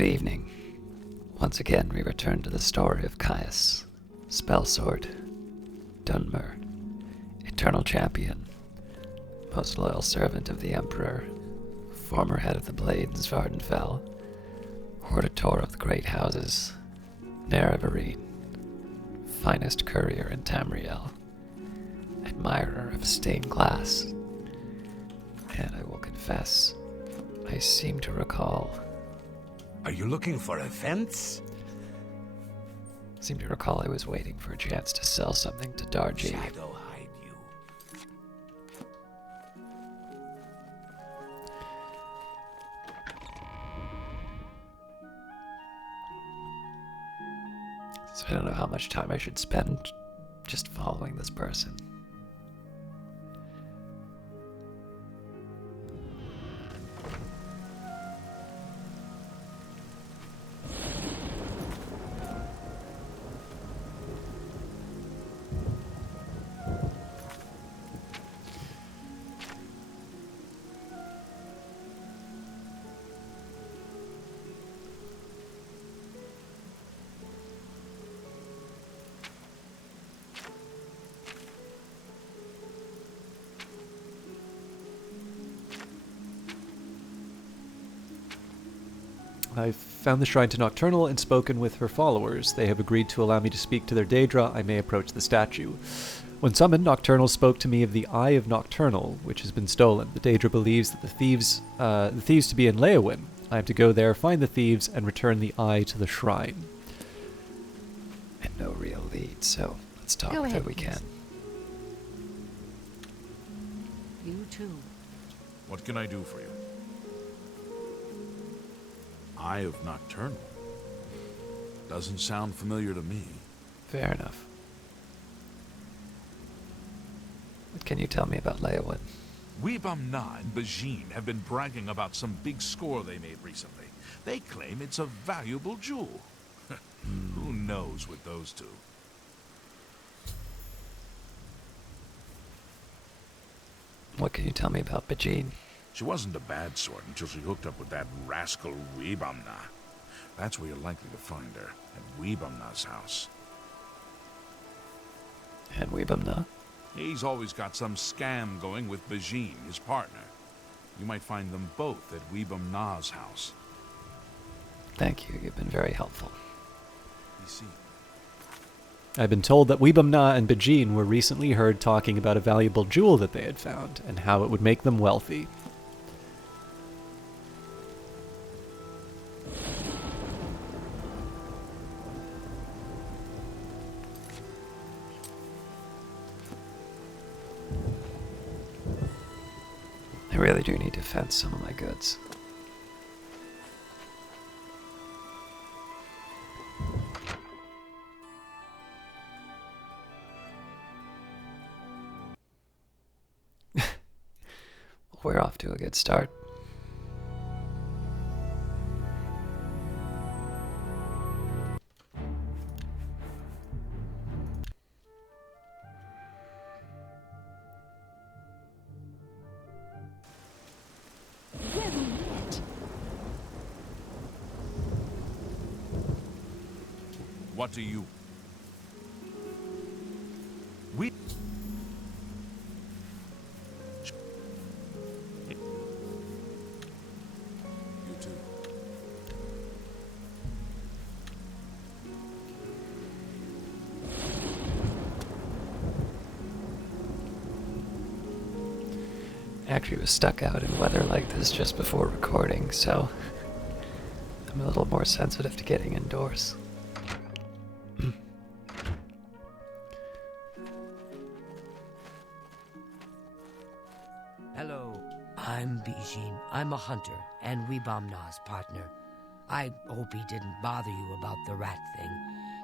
Good evening. Once again, we return to the story of Caius, Spellsword, Dunmer, Eternal Champion, most loyal servant of the Emperor, former head of the Blades Vardenfell, Hortator of the Great Houses, Leyawiin, finest courier in Tamriel, admirer of stained glass, and I will confess, I seem to recall... Are you looking for a fence? Seem to recall I was waiting for a chance to sell something to Darji. Shadow hide you. So I don't know how much time I should spend just following this person. I've found the shrine to Nocturnal and spoken with her followers. They have agreed to allow me to speak to their Daedra. I may approach the statue. When summoned, Nocturnal spoke to me of the Eye of Nocturnal, which has been stolen. The Daedra believes that the thieves to be in Leyawiin. I have to go there, find the thieves, and return the eye to the shrine. And no real lead, so let's talk Go with ahead, who we please. can. You too. What can I do for you? Eye of Nocturnal? Doesn't sound familiar to me. Fair enough. What can you tell me about Leyawiin? Weebam-Na and Bajin have been bragging about some big score they made recently. They claim it's a valuable jewel. Who knows with those two? What can you tell me about Bajin? She wasn't a bad sort until she hooked up with that rascal Weebam-Na. That's where you're likely to find her, at Weebam-Na's house. And Weebam-Na? He's always got some scam going with Bajin, his partner. You might find them both at Weebam-Na's house. Thank you, you've been very helpful. You see. I've been told that Weebam-Na and Bajin were recently heard talking about a valuable jewel that they had found, and how it would make them wealthy. I really do need to fence some of my goods. We're off to a good start. Where we met? What do you... We... You too. Actually was stuck out in weather like this just before recording, so I'm a little more sensitive to getting indoors. Hello, I'm Bijin. I'm a hunter and Weebam-Na's partner. I hope he didn't bother you about the rat thing.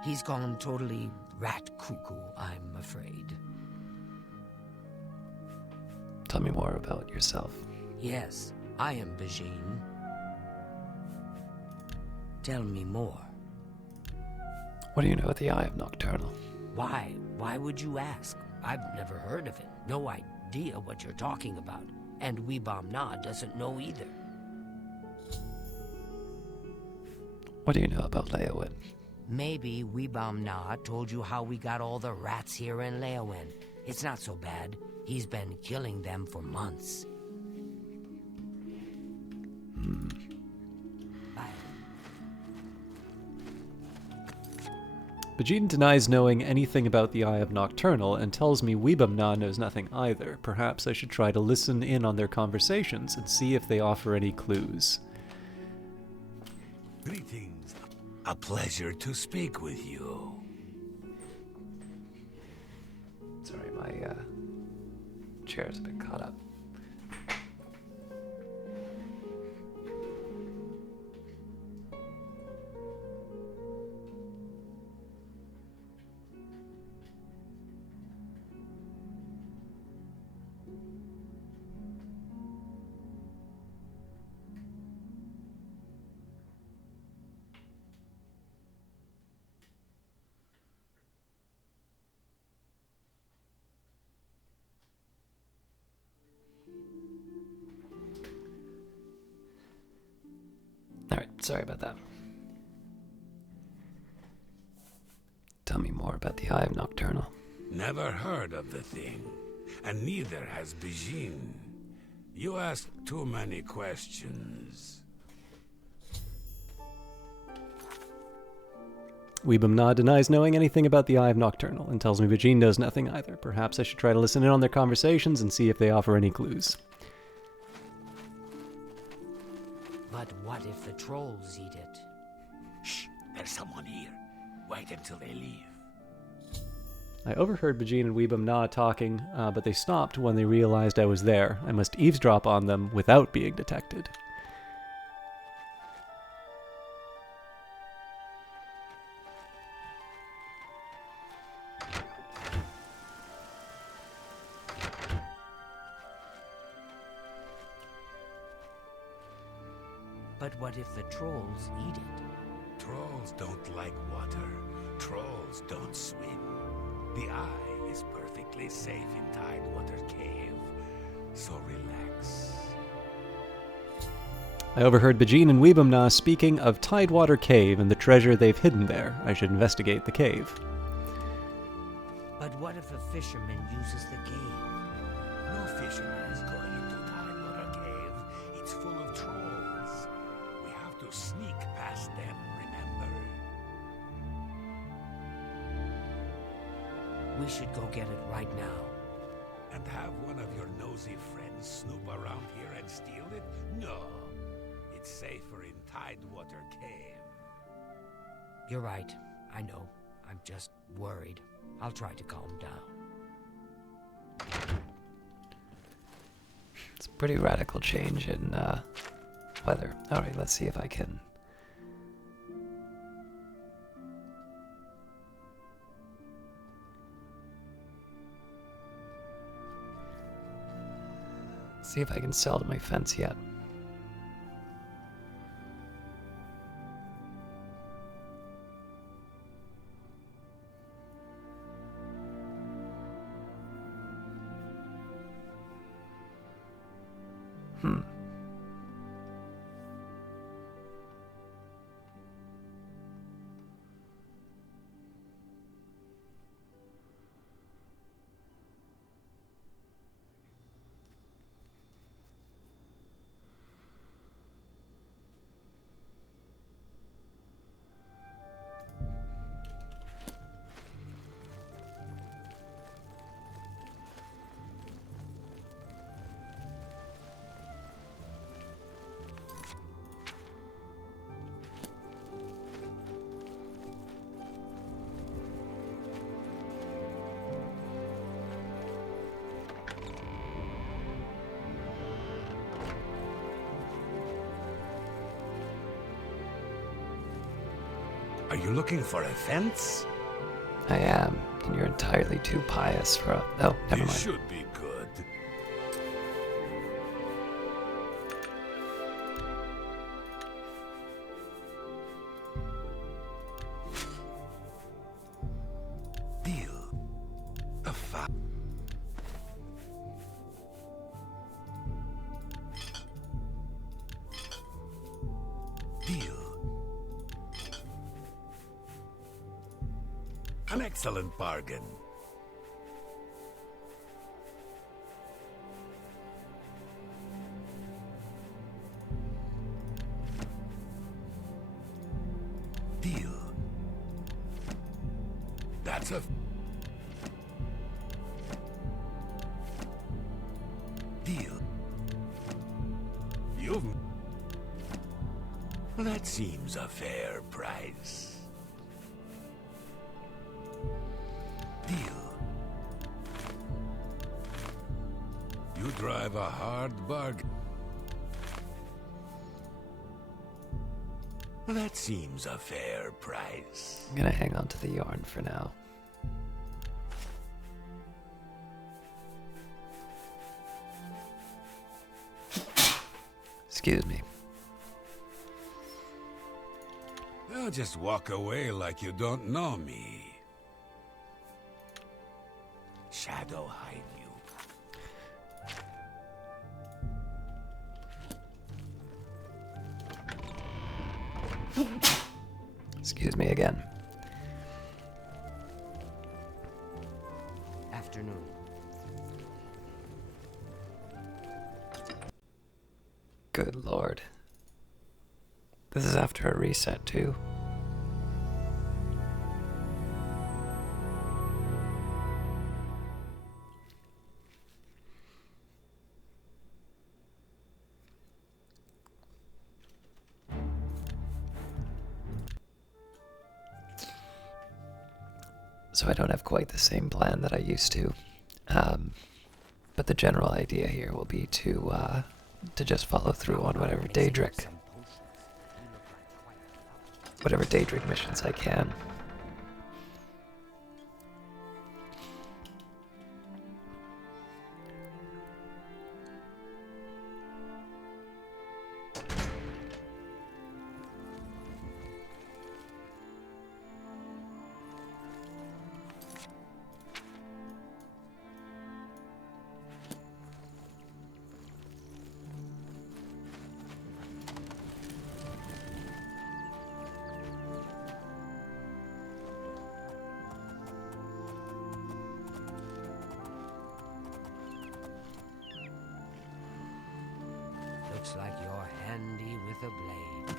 He's gone totally rat cuckoo, I'm afraid. Tell me more about yourself. Yes, I am Bijin. Tell me more. What do you know of the Eye of Nocturnal? Why? Why would you ask? I've never heard of it. No idea what you're talking about. And Weebam-Na doesn't know either. What do you know about Leyawiin? Maybe Weebam told you how we got all the rats here in Leyawiin. It's not so bad. He's been killing them for months. Bye. Bajin denies knowing anything about the Eye of Nocturnal and tells me Weebam knows nothing either. Perhaps I should try to listen in on their conversations and see if they offer any clues. Greetings. A pleasure to speak with you. Sorry, my chair's a bit caught up. Alright, sorry about that. Tell me more about the Eye of Nocturnal. Never heard of the thing, and neither has Bijin. You ask too many questions. Weebam denies knowing anything about the Eye of Nocturnal and tells me Bajin knows nothing either. Perhaps I should try to listen in on their conversations and see if they offer any clues. But what if the trolls eat it? Shh, there's someone here. Wait until they leave. I overheard Bajin and Weebam talking, but they stopped when they realized I was there. I must eavesdrop on them without being detected. But what if the trolls eat it? Trolls don't like water. Trolls don't swim. The eye is perfectly safe in Tidewater Cave. So relax. I overheard Bajin and Weebam speaking of Tidewater Cave and the treasure they've hidden there. I should investigate the cave. But what if a fisherman uses the cave? No fisherman is going into Tidewater Cave. It's full of trolls. We have to sneak past them, remember? We should go get it right now. And have one of your nosy friends snoop around here and steal it? No. It's safer in Tidewater Cave. You're right. I know. I'm just worried. I'll try to calm down. It's a pretty radical change in weather. Alright, let's see if I can... see if I can sell to my fence yet. Are you looking for a fence? I am, and you're entirely too pious for a... Oh, never You mind. should be good. Deal. A fa... Deal. An excellent bargain. Deal. That's a... deal. You've... That seems a fair price. Deal. You drive a hard bargain. That seems a fair price. I'm gonna hang on to the yarn for now. Excuse me. Don't just walk away like you don't know me. Shadow hide you. Excuse me again. Afternoon. Good lord. This is after a reset, too. So I don't have quite the same plan that I used to. But the general idea here will be to just follow through on whatever Daedric missions I can. Looks like you're handy with a blade.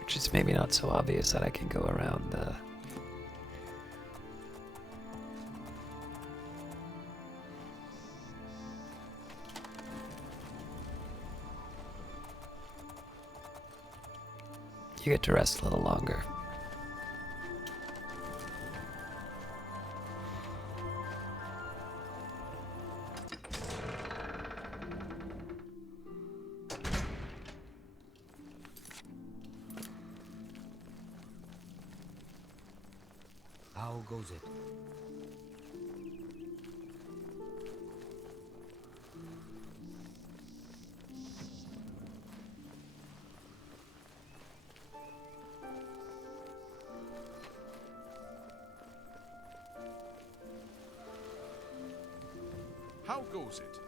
Which is maybe not so obvious that I can go around the... You get to rest a little longer. How goes it? How goes it?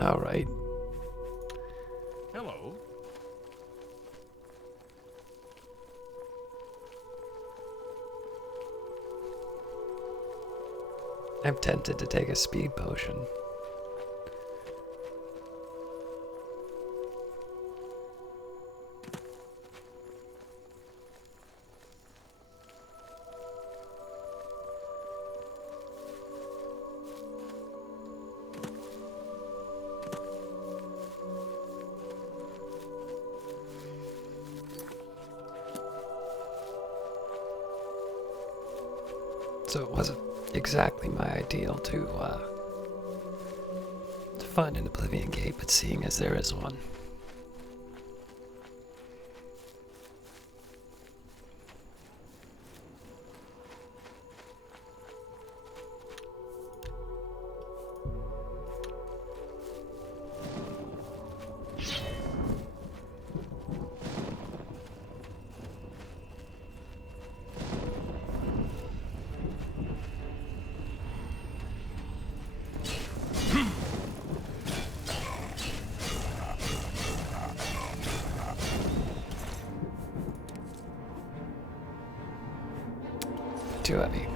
All right. Hello. I'm tempted to take a speed potion. So it wasn't exactly my ideal to find an Oblivion gate, but seeing as there is one. too heavy.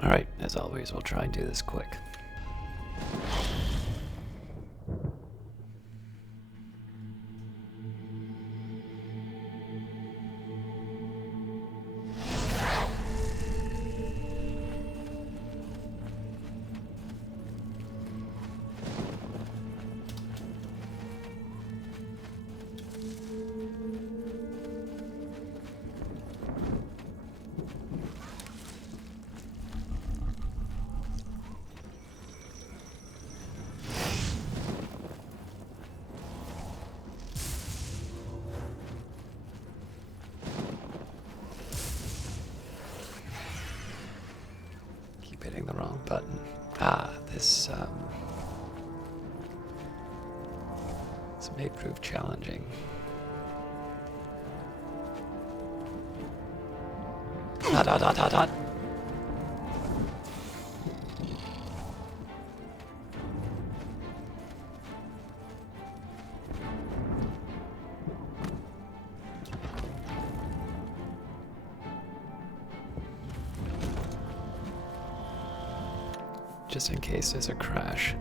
Alright, as always, we'll try and do this quick. Hitting the wrong button. This may prove challenging. Dot. Just in case there's a crash.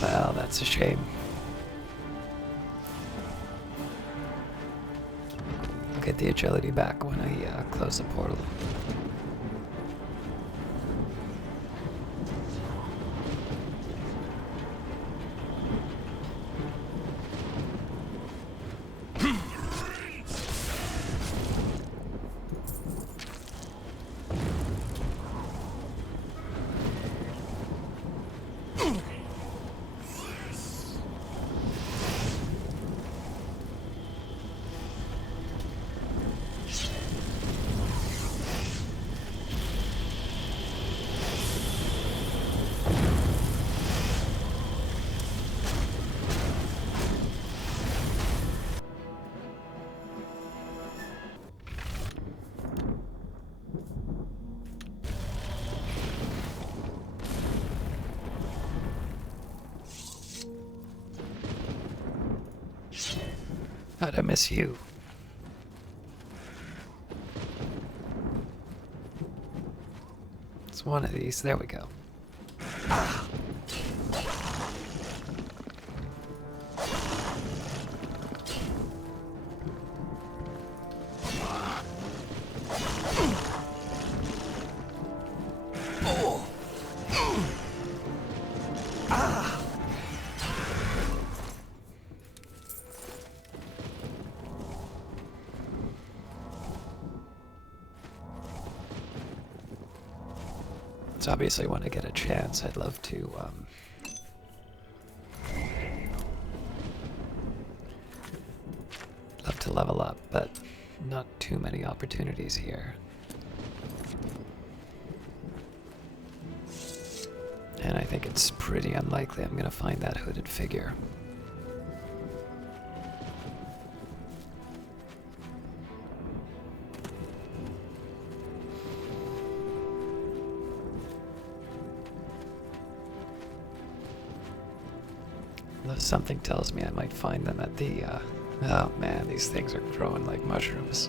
Well, that's a shame. I'll get the agility back when I close the portal. How'd I miss you? It's one of these. There we go. So obviously when I get a chance, I'd love to level up, but not too many opportunities here. And I think it's pretty unlikely I'm gonna find that hooded figure. Though something tells me I might find them at the, oh man, these things are growing like mushrooms.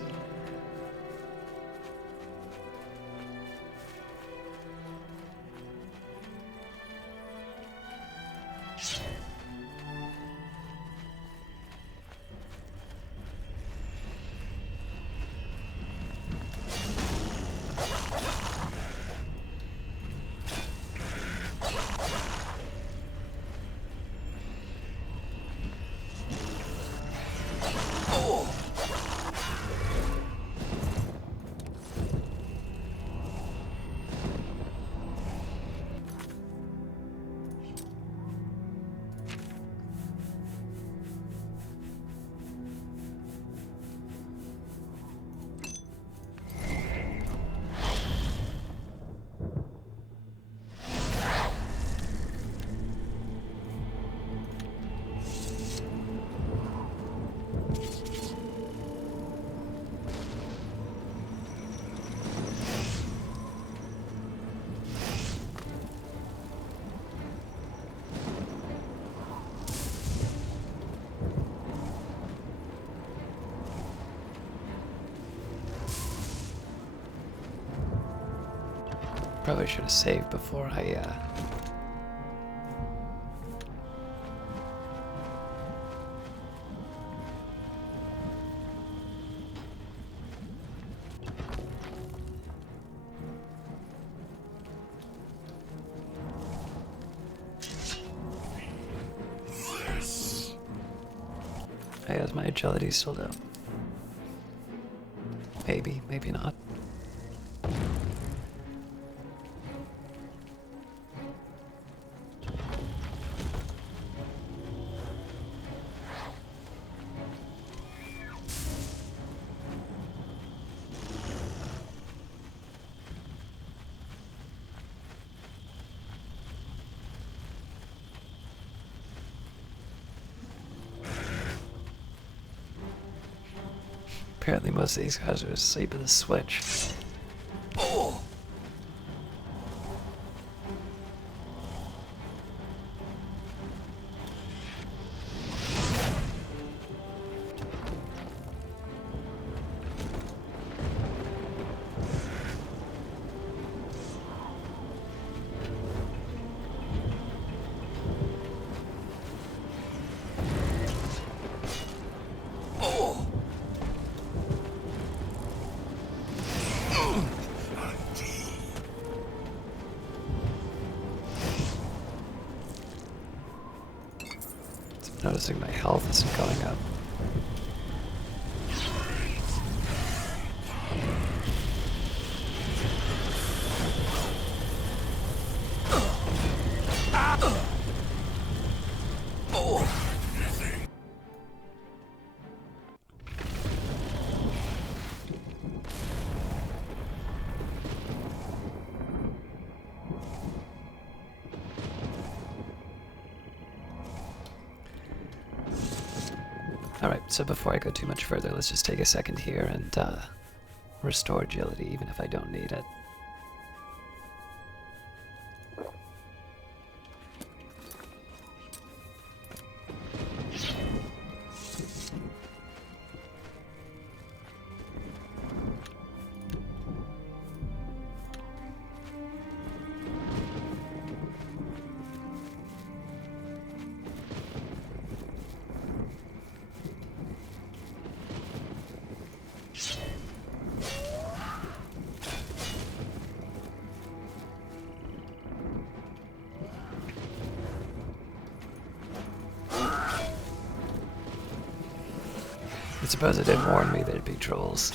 Probably should have saved before I, I guess my agility's still down. Maybe, maybe not. Apparently most of these guys are asleep at the switch. Noticing my health isn't going up. Alright, so before I go too much further, let's just take a second here and restore agility, even if I don't need it. I suppose it didn't warn me there'd be trolls.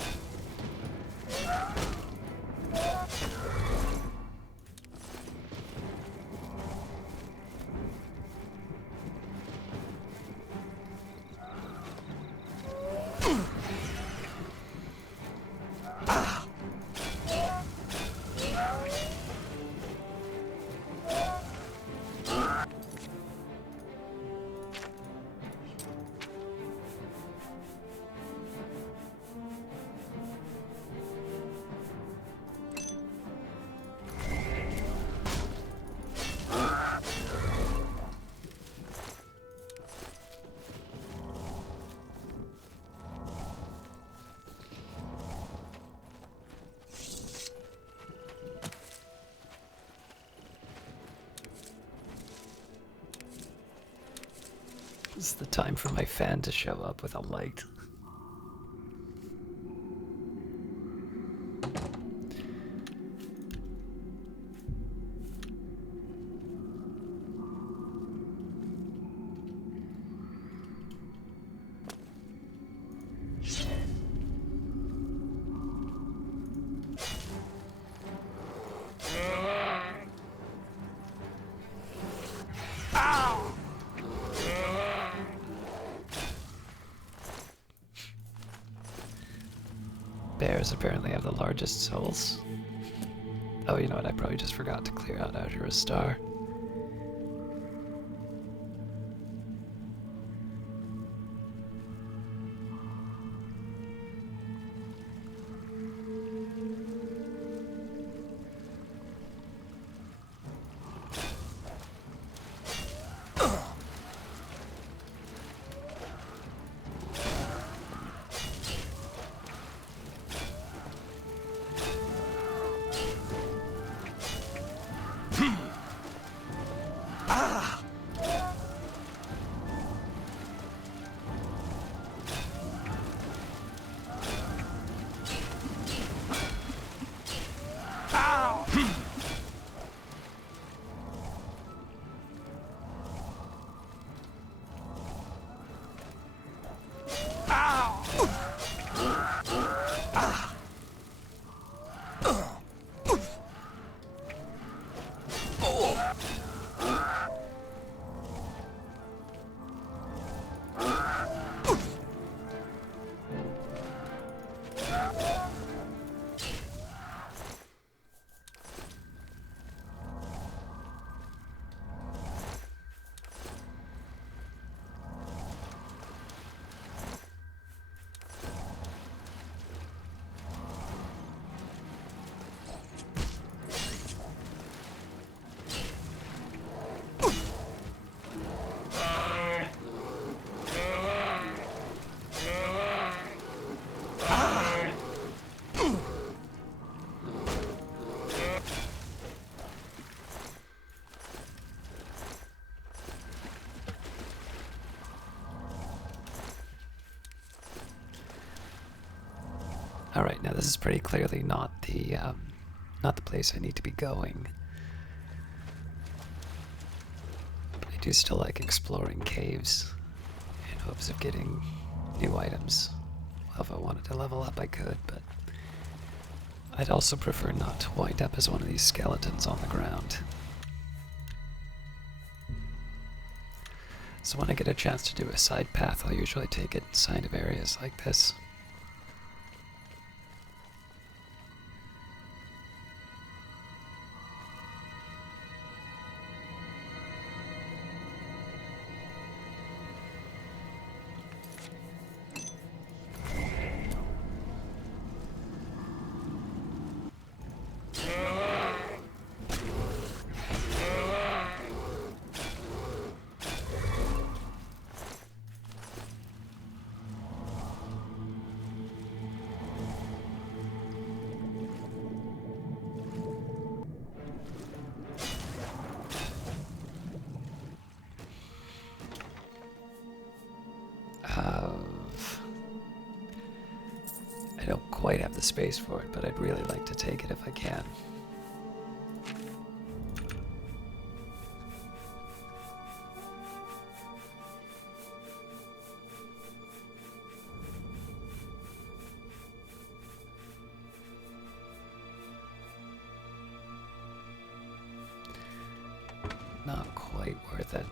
This is the time for my fan to show up with a light. Bears apparently have the largest souls. Oh, you know what? I probably just forgot to clear out Azura's Star. All right, now this is pretty clearly not the place I need to be going. But I do still like exploring caves in hopes of getting new items. Well, if I wanted to level up, I could, but I'd also prefer not to wind up as one of these skeletons on the ground. So when I get a chance to do a side path, I'll usually take it inside of areas like this. I don't quite have the space for it, but I'd really like to take it if I can. Not quite worth it.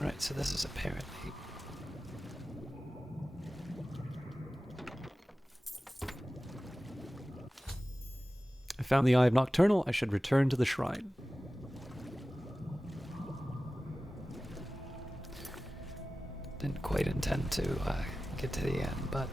Alright, so this is apparently... I found the Eye of Nocturnal. I should return to the shrine. Didn't quite intend to get to the end, but...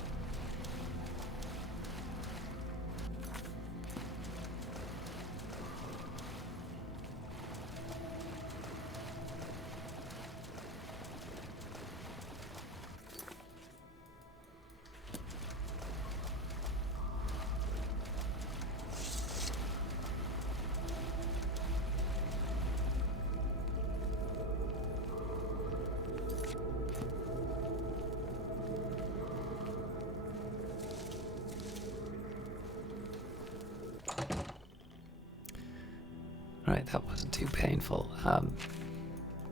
Alright, that wasn't too painful.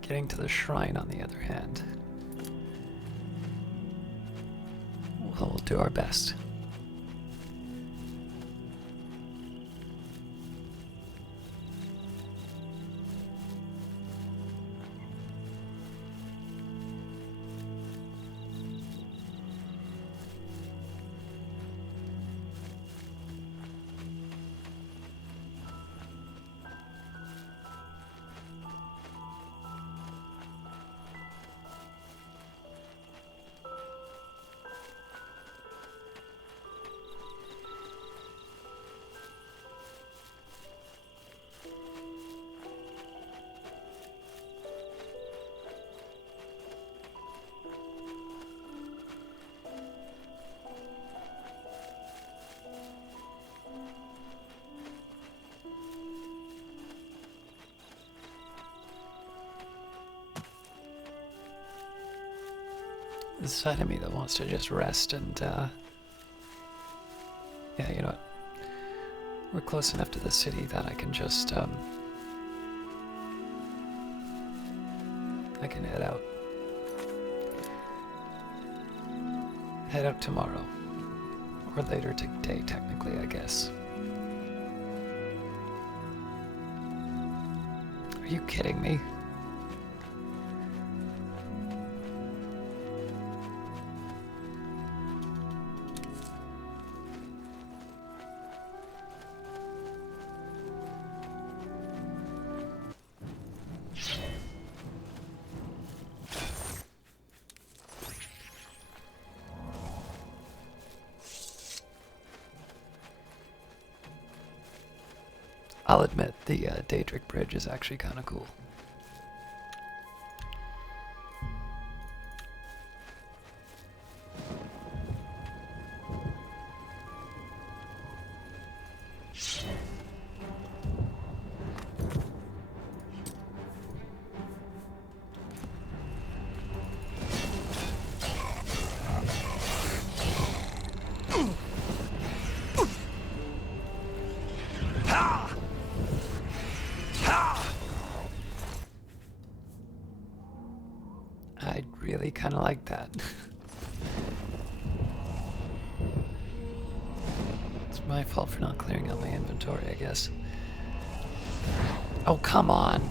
Getting to the shrine, on the other hand. We'll do our best. This side of me that wants to just rest and, yeah, you know what? We're close enough to the city that I can just, I can head out. Head out tomorrow. Or later today, technically, I guess. Are you kidding me? I'll admit, the Daedric bridge is actually kind of cool. I really kind of like that. It's my fault for not clearing out my inventory, I guess. Oh, come on!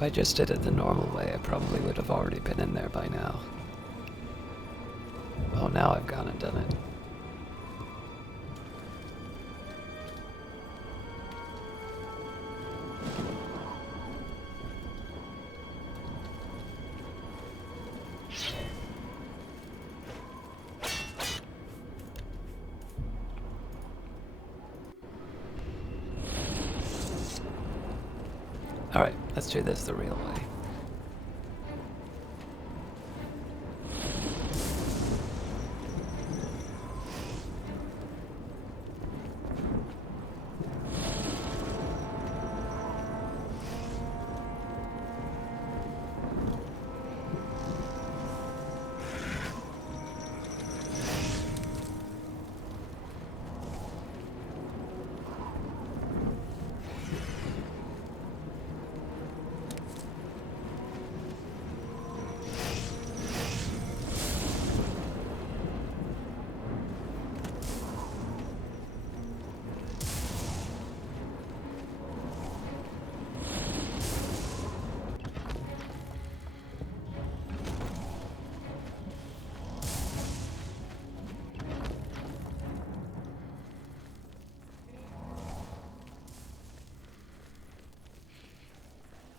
If I just did it the normal way, I probably would have already been in there by now. Oh, now I've gone and done it. Alright, let's do this the real way.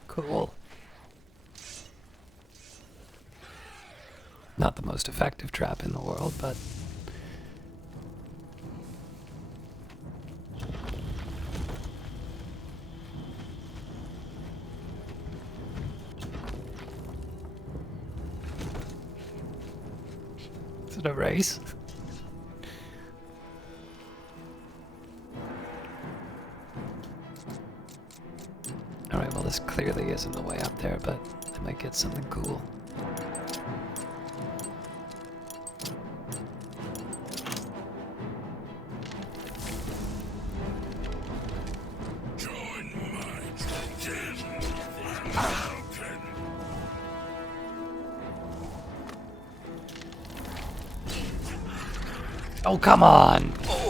Cool. Not the most effective trap in the world, but... Is it a race? Alright, well this clearly isn't the way up there, but I might get something cool. Oh, come on! Oh.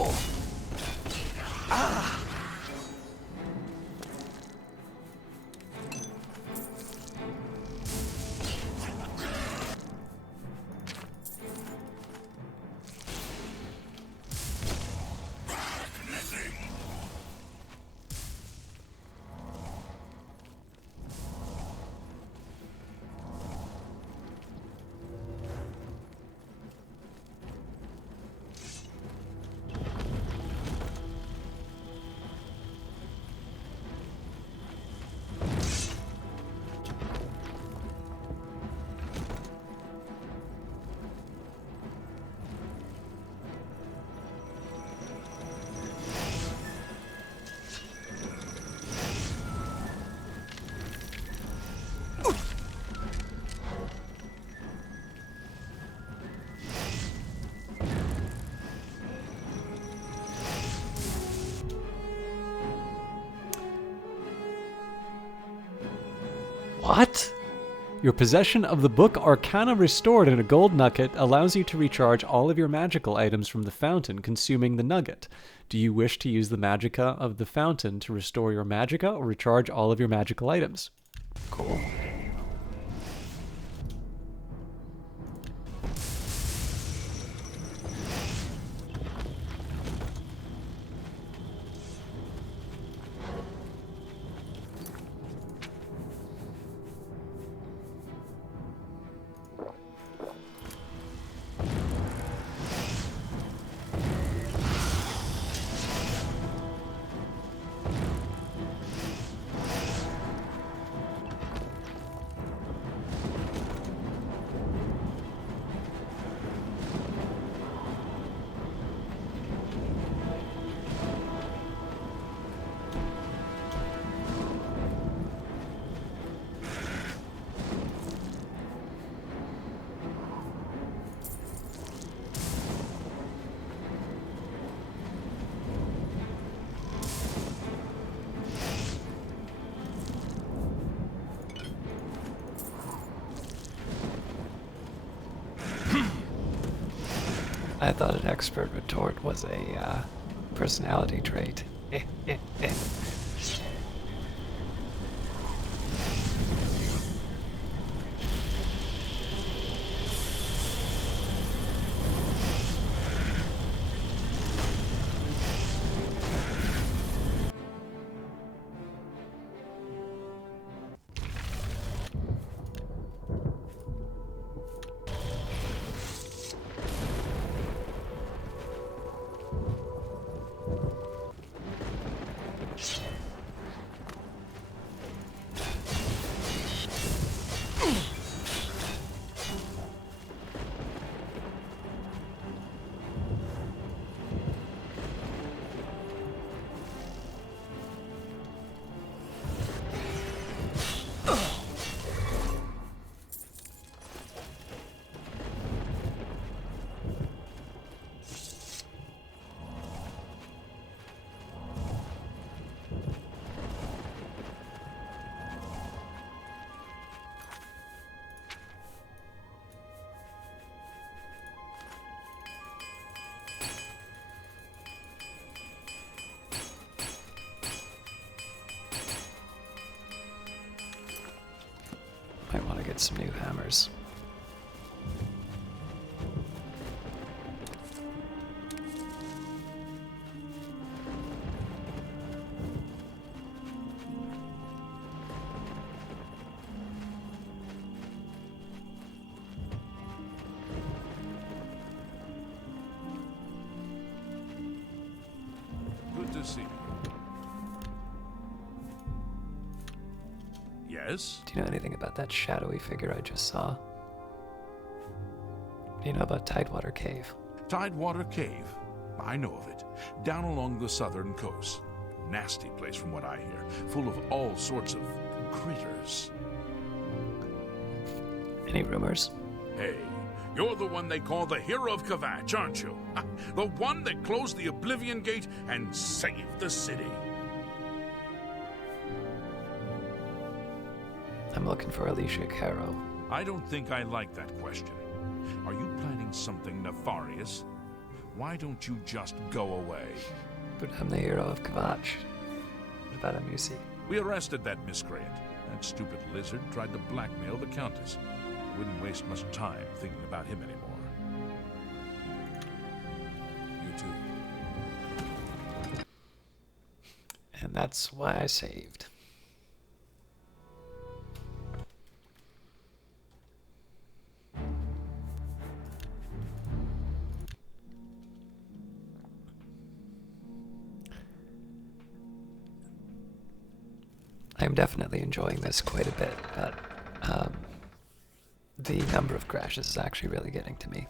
What? Your possession of the book Arcana Restored in a gold nugget allows you to recharge all of your magical items from the fountain, consuming the nugget. Do you wish to use the magicka of the fountain to restore your magicka or recharge all of your magical items? Cool. I thought an expert retort was a personality trait. Might want to get some new hammers. Good to see you. Yes? Do you know anything about that shadowy figure I just saw? Do you know about Tidewater Cave? Tidewater Cave. I know of it. Down along the southern coast. Nasty place from what I hear. Full of all sorts of critters. Any rumors? Hey, you're the one they call the hero of Kvatch, aren't you? The one that closed the Oblivion Gate and saved the city. I'm looking for Alicia Caro. I don't think I like that question. Are you planning something nefarious? Why don't you just go away? But I'm the hero of Kvatch. What about him, you see? We arrested that miscreant. That stupid lizard tried to blackmail the Countess. Wouldn't waste much time thinking about him anymore. You too. And that's why I saved. I'm definitely enjoying this quite a bit, but the number of crashes is actually really getting to me.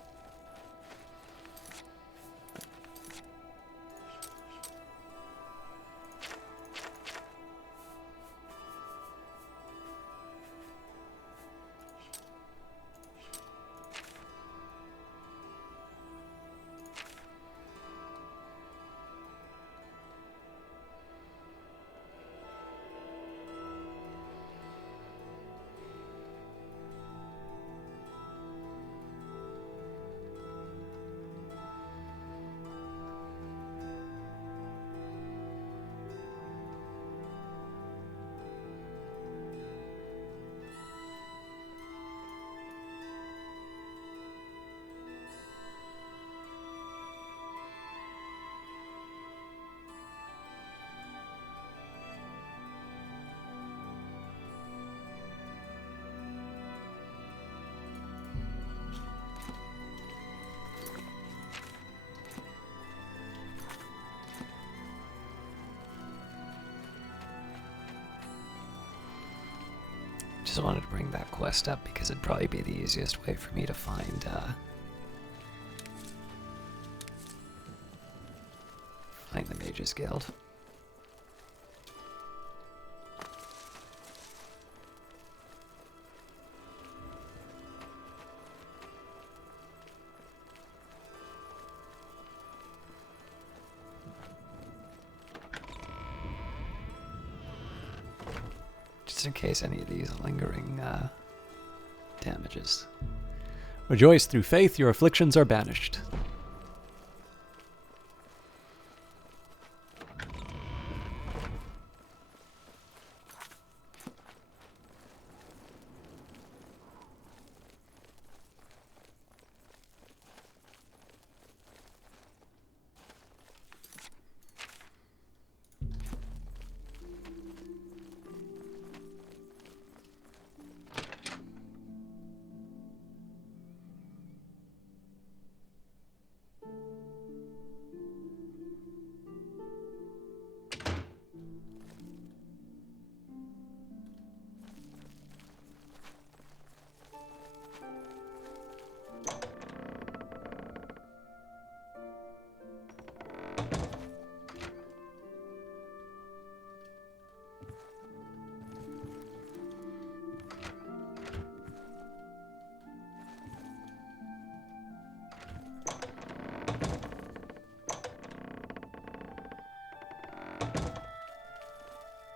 just wanted to bring that quest up because it'd probably be the easiest way for me to find the Mage's Guild. Just in case any of these lingering damages. Rejoice, through faith your afflictions are banished.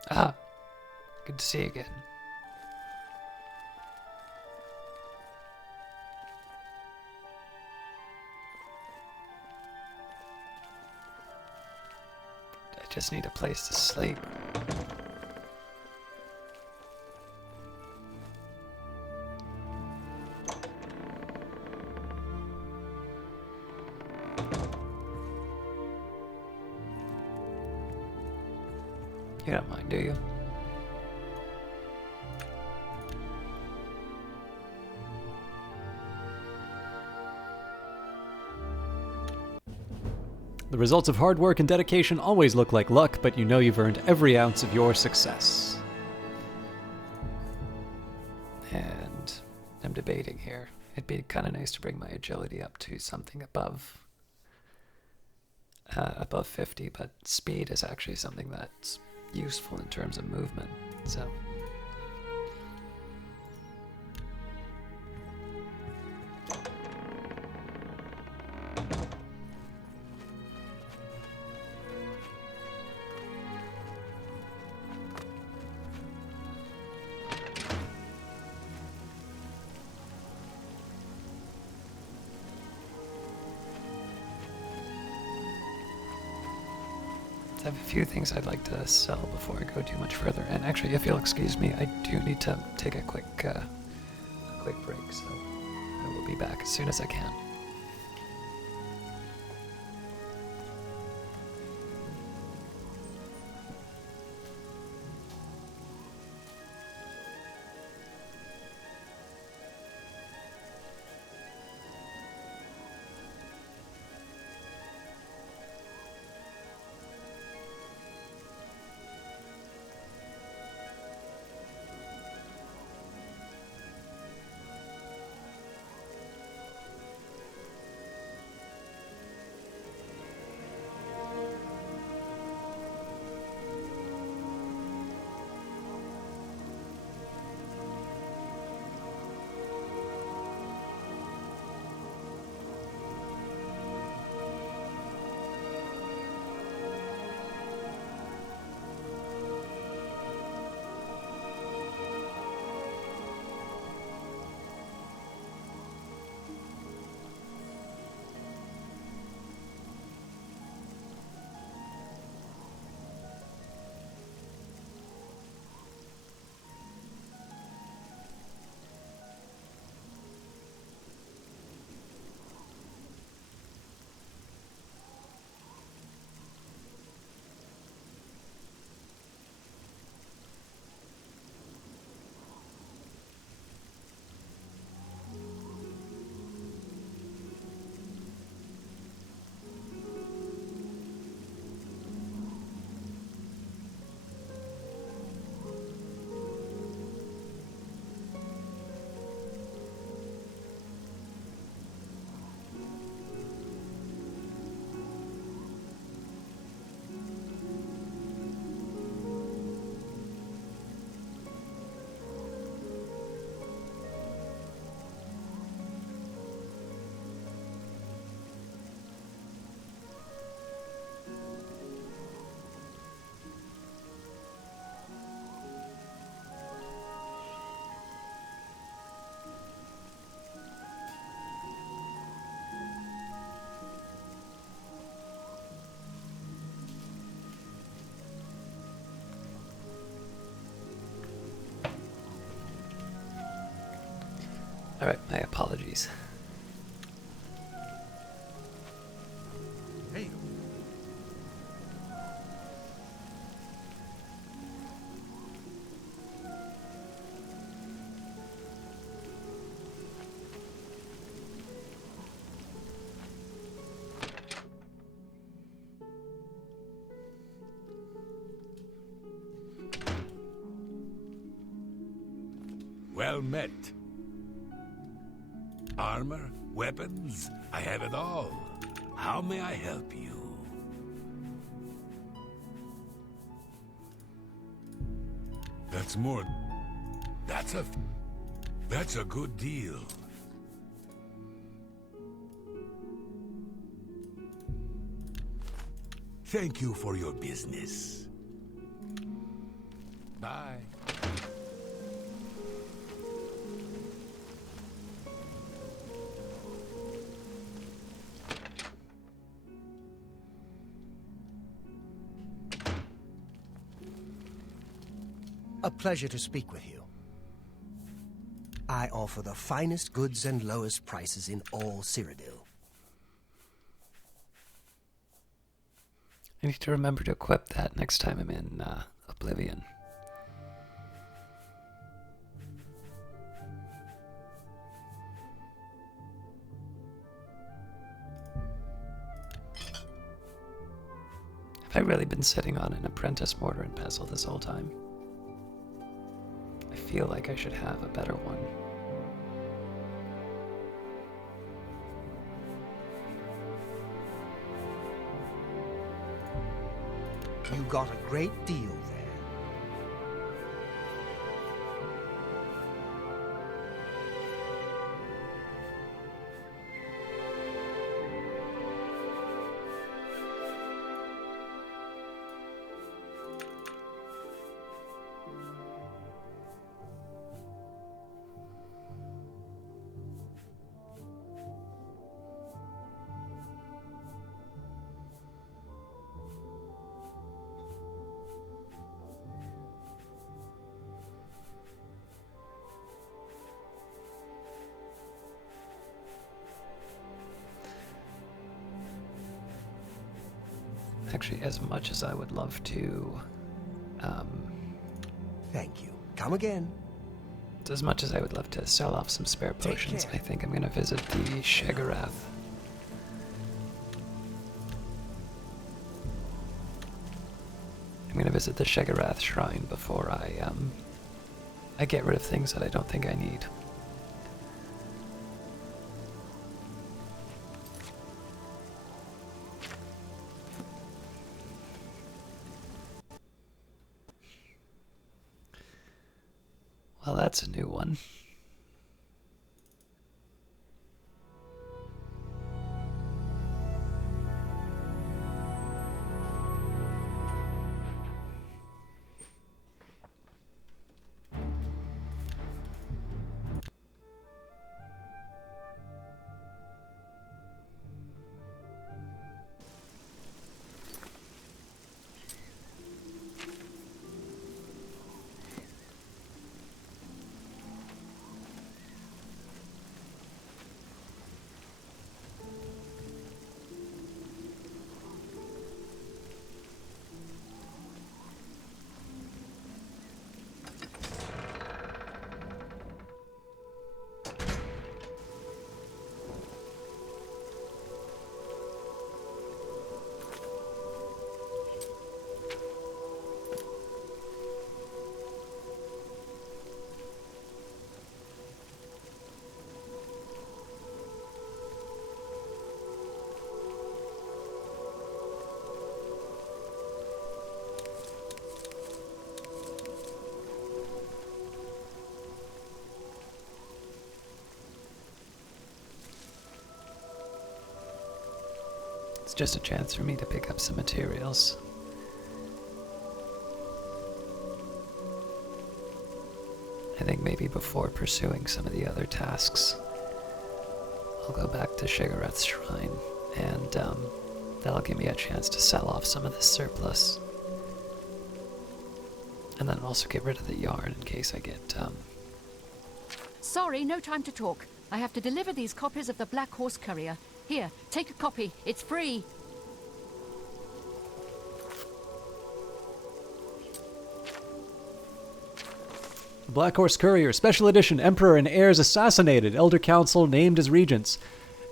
Ah, good to see you again. I just need a place to sleep. You don't mind, do you? The results of hard work and dedication always look like luck, but you know you've earned every ounce of your success. And I'm debating here. It'd be kind of nice to bring my agility up to something above 50, but speed is actually something that's useful in terms of movement, so... I have a few things I'd like to sell before I go too much further. And actually, if you'll excuse me, I do need to take a quick break, so I will be back as soon as I can. Alright, my apologies. Hey, Well met. Armor, weapons, I have it all. How may I help you? That's more. That's a good deal. Thank you for your business. Bye. A pleasure to speak with you. I offer the finest goods and lowest prices in all Cyrodiil. I need to remember to equip that next time I'm in Oblivion. Have I really been sitting on an apprentice mortar and pestle this whole time? I feel like I should have a better one. You got a great deal there. Actually, as much as I would love to, Thank you. Come again. as much as I would love to sell off some spare potions, care. I think I'm going to visit the Shegarath. I'm going to visit the Shegarath shrine before I get rid of things that I don't think I need. Well, that's a new one. It's just a chance for me to pick up some materials. I think maybe before pursuing some of the other tasks, I'll go back to Shigarath's shrine, and that'll give me a chance to sell off some of this surplus. And then also get rid of the yarn in case I get, Sorry, no time to talk. I have to deliver these copies of the Black Horse Courier. Here, take a copy. It's free. Black Horse Courier, Special Edition, Emperor and heirs assassinated, Elder Council named as regents.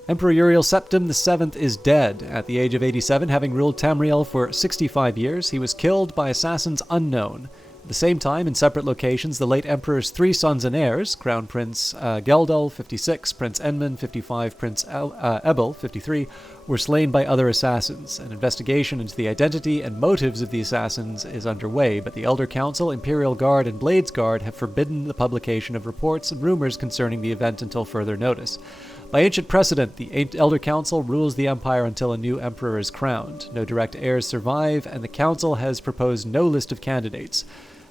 Emperor Uriel Septim VII is dead. At the age of 87, having ruled Tamriel for 65 years, he was killed by assassins unknown. At the same time, in separate locations, the late Emperor's three sons and heirs, Crown Prince Geldel, 56, Prince Enman, 55, Prince Ebel, 53, were slain by other assassins. An investigation into the identity and motives of the assassins is underway, but the Elder Council, Imperial Guard, and Blades Guard have forbidden the publication of reports and rumors concerning the event until further notice. By ancient precedent, the Elder Council rules the Empire until a new emperor is crowned. No direct heirs survive, and the Council has proposed no list of candidates.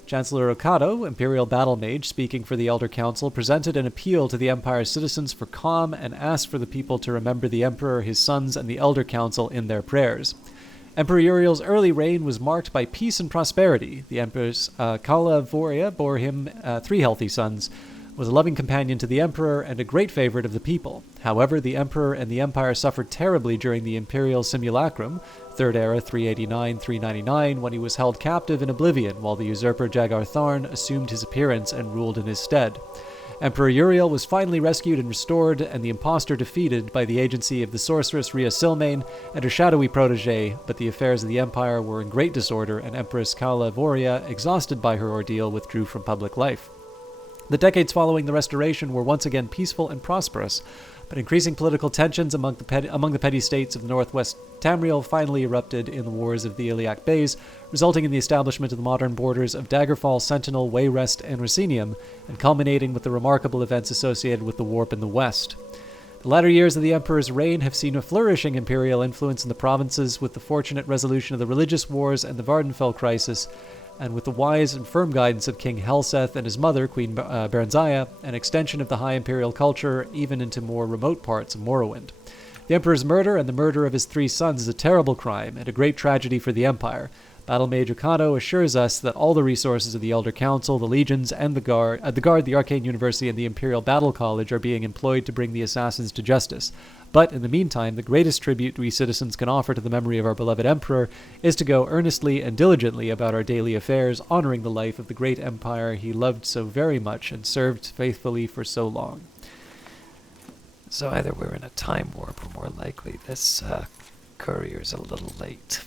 Chancellor Okado, Imperial Battle Mage, speaking for the Elder Council, presented an appeal to the Empire's citizens for calm and asked for the people to remember the Emperor, his sons, and the Elder Council in their prayers. Emperor Uriel's early reign was marked by peace and prosperity. The Empress Kala Voria bore him 3 healthy sons, was a loving companion to the Emperor, and a great favorite of the people. However, the Emperor and the Empire suffered terribly during the Imperial Simulacrum, Third Era 389-399, when he was held captive in Oblivion, while the usurper Jagar Tharn assumed his appearance and ruled in his stead. Emperor Uriel was finally rescued and restored, and the impostor defeated by the agency of the sorceress Rhea Silmain and her shadowy protege, but the affairs of the Empire were in great disorder, and Empress Kala Voria, exhausted by her ordeal, withdrew from public life. The decades following the Restoration were once again peaceful and prosperous, but increasing political tensions among the petty states of northwest Tamriel finally erupted in the Wars of the Iliac Bays, resulting in the establishment of the modern borders of Daggerfall, Sentinel, Wayrest, and Racinium, and culminating with the remarkable events associated with the Warp in the west. The latter years of the Emperor's reign have seen a flourishing imperial influence in the provinces, with the fortunate resolution of the religious wars and the Vardenfell crisis, and with the wise and firm guidance of King Helseth and his mother, Queen Berenziah, an extension of the high imperial culture even into more remote parts of Morrowind. The Emperor's murder and the murder of his 3 sons is a terrible crime and a great tragedy for the Empire. Battle Mage Okado assures us that all the resources of the Elder Council, the Legions, and the Guard, the Arcane University, and the Imperial Battle College are being employed to bring the assassins to justice. But in the meantime, the greatest tribute we citizens can offer to the memory of our beloved Emperor is to go earnestly and diligently about our daily affairs, honoring the life of the great empire he loved so very much and served faithfully for so long. So either we're in a time warp, or more likely this courier's a little late.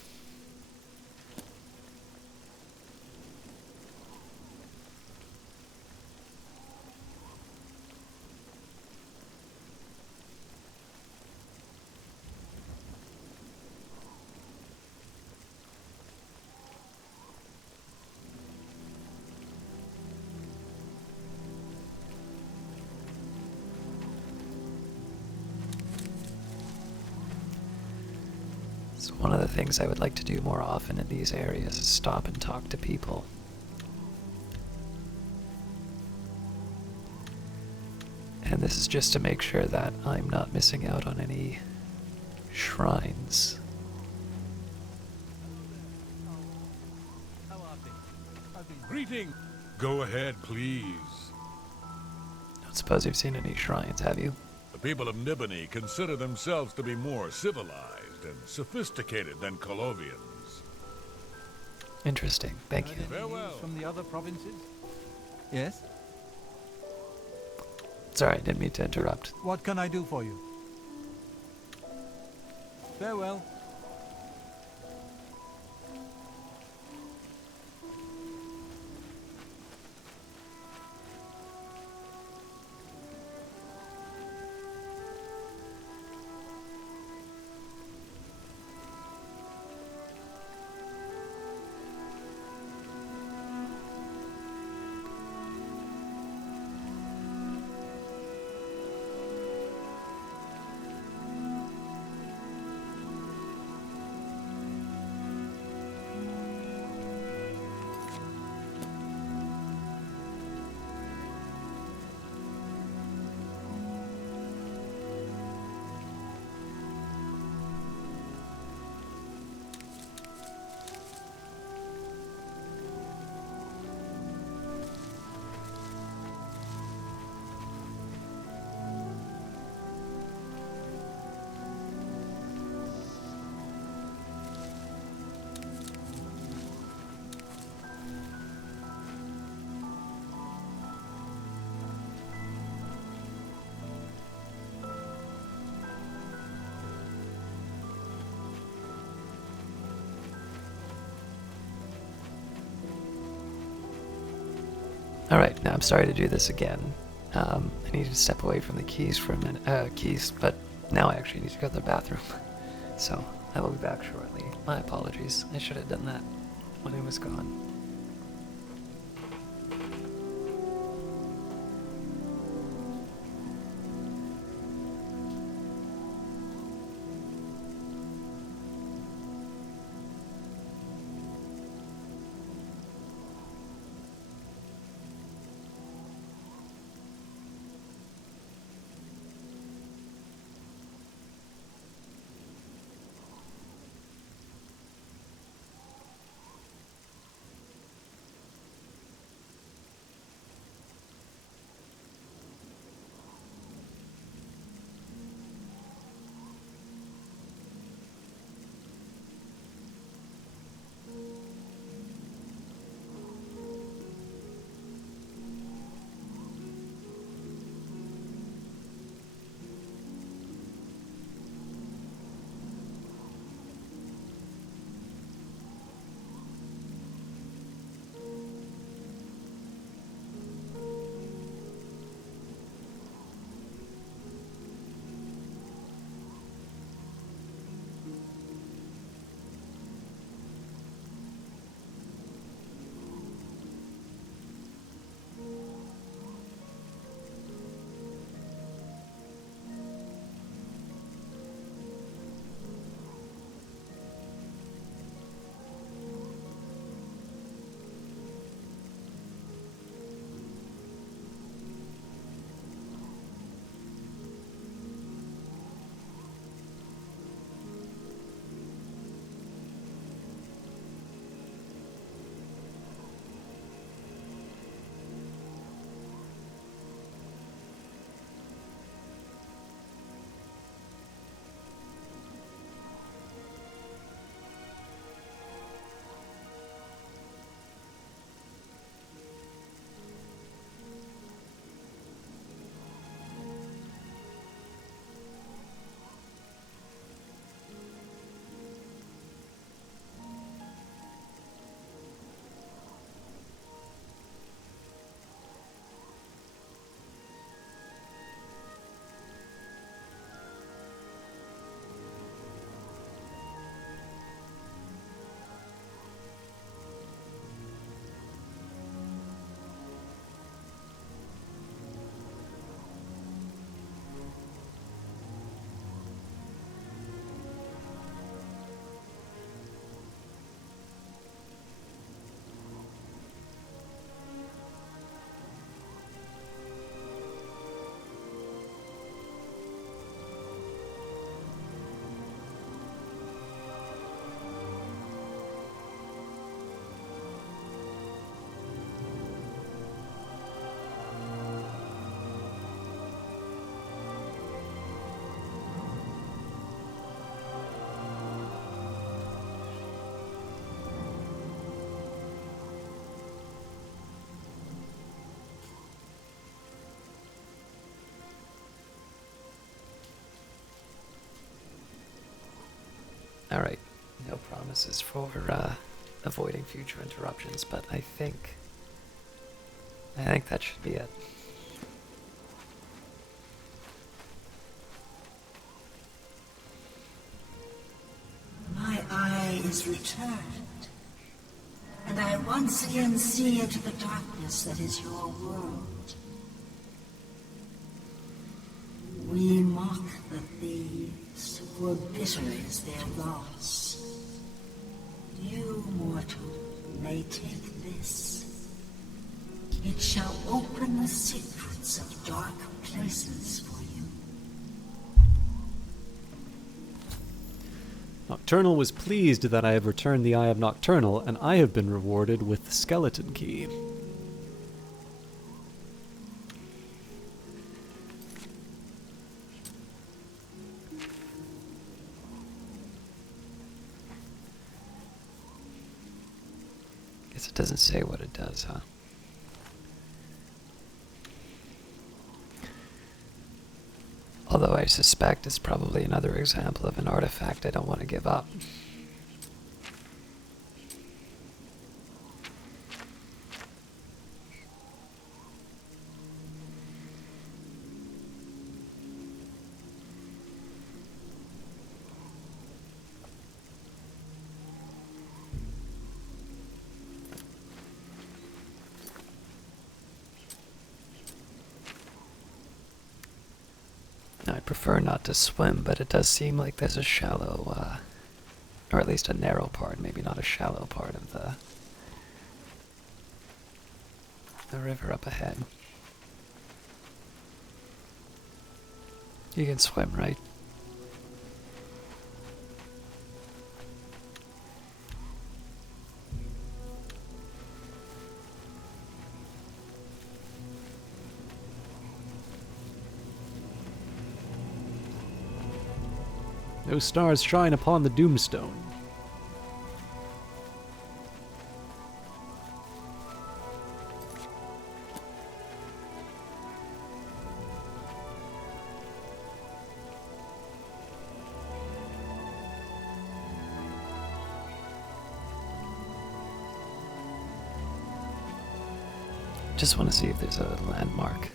So one of the things I would like to do more often in these areas is stop and talk to people. And this is just to make sure that I'm not missing out on any shrines. Greeting! Go ahead, please. Don't suppose you've seen any shrines, have you? The people of Nibony consider themselves to be more civilized and sophisticated than Colovians. Interesting, thank you. Farewell. From the other provinces? Yes? Sorry, didn't mean to interrupt. What can I do for you? Farewell. Alright, now I'm sorry to do this again. I need to step away from the keys for a minute. But now I actually need to go to the bathroom. So, I will be back shortly. My apologies. I should have done that when I was gone. Alright, no promises for avoiding future interruptions, but I think that should be it. My eye is returned, and I once again see into the darkness that is your world. We mock the thieves, for bitter is their loss. You, mortal, may take this. It shall open the secrets of dark places for you. Nocturnal was pleased that I have returned the Eye of Nocturnal, and I have been rewarded with the skeleton key. Guess it doesn't say what it does, huh? Although I suspect it's probably another example of an artifact I don't want to give up. prefer not to swim, but it does seem like there's a shallow, or at least a narrow part, maybe not a shallow part of the river up ahead. You can swim, right? Those stars shine upon the Doomstone. Just want to see if there's a landmark.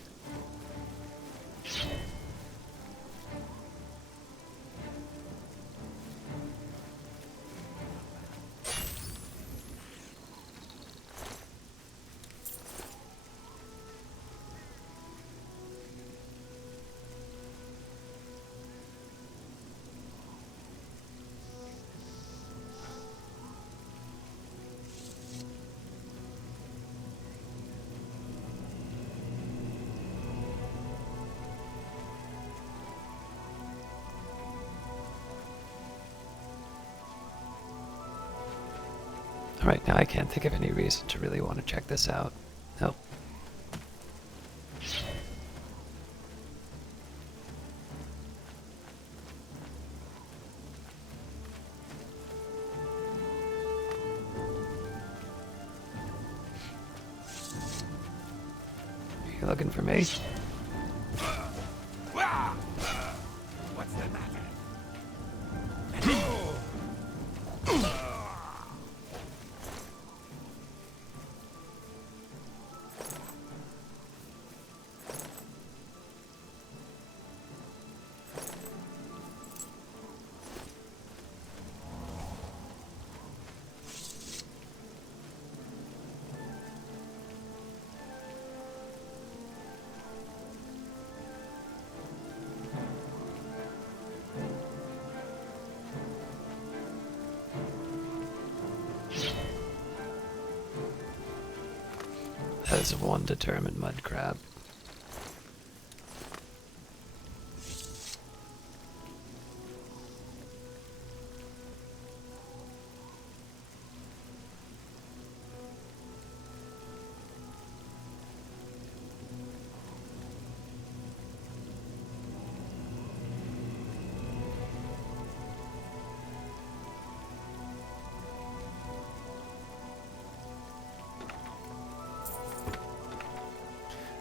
Alright, now I can't think of any reason to really want to check this out. Nope. You looking for me? What's the matter? That is one determined mud crab.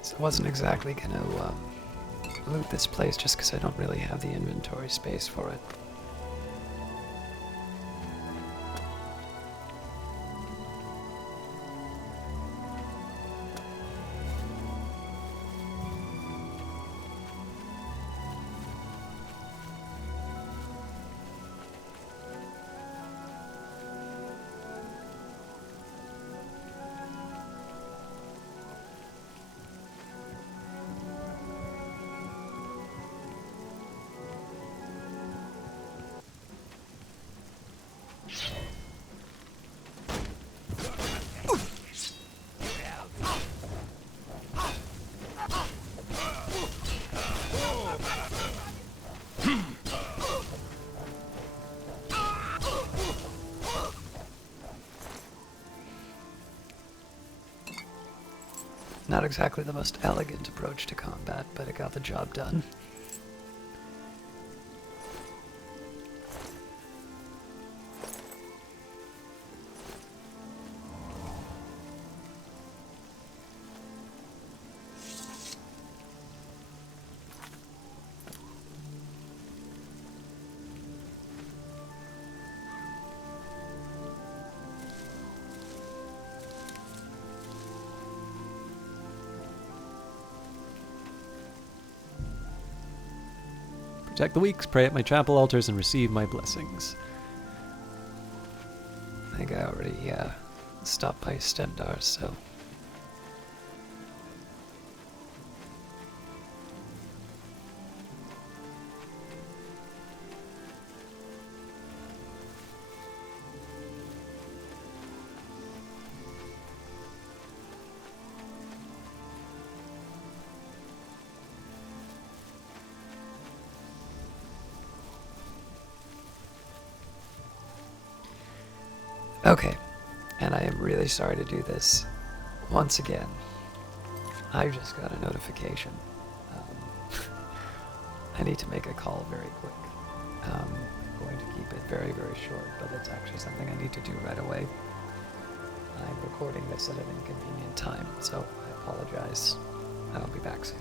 So I wasn't exactly gonna loot this place just because I don't really have the inventory space for it. Not exactly the most elegant approach to combat, but it got the job done. Protect the weak, pray at my chapel altars, and receive my blessings. I think I already stopped by Stendar, so... Okay, and I am really sorry to do this once again. I just got a notification. I need to make a call very quick. I'm going to keep it very, very short, but it's actually something I need to do right away. I'm recording this at an inconvenient time, so I apologize. I'll be back soon.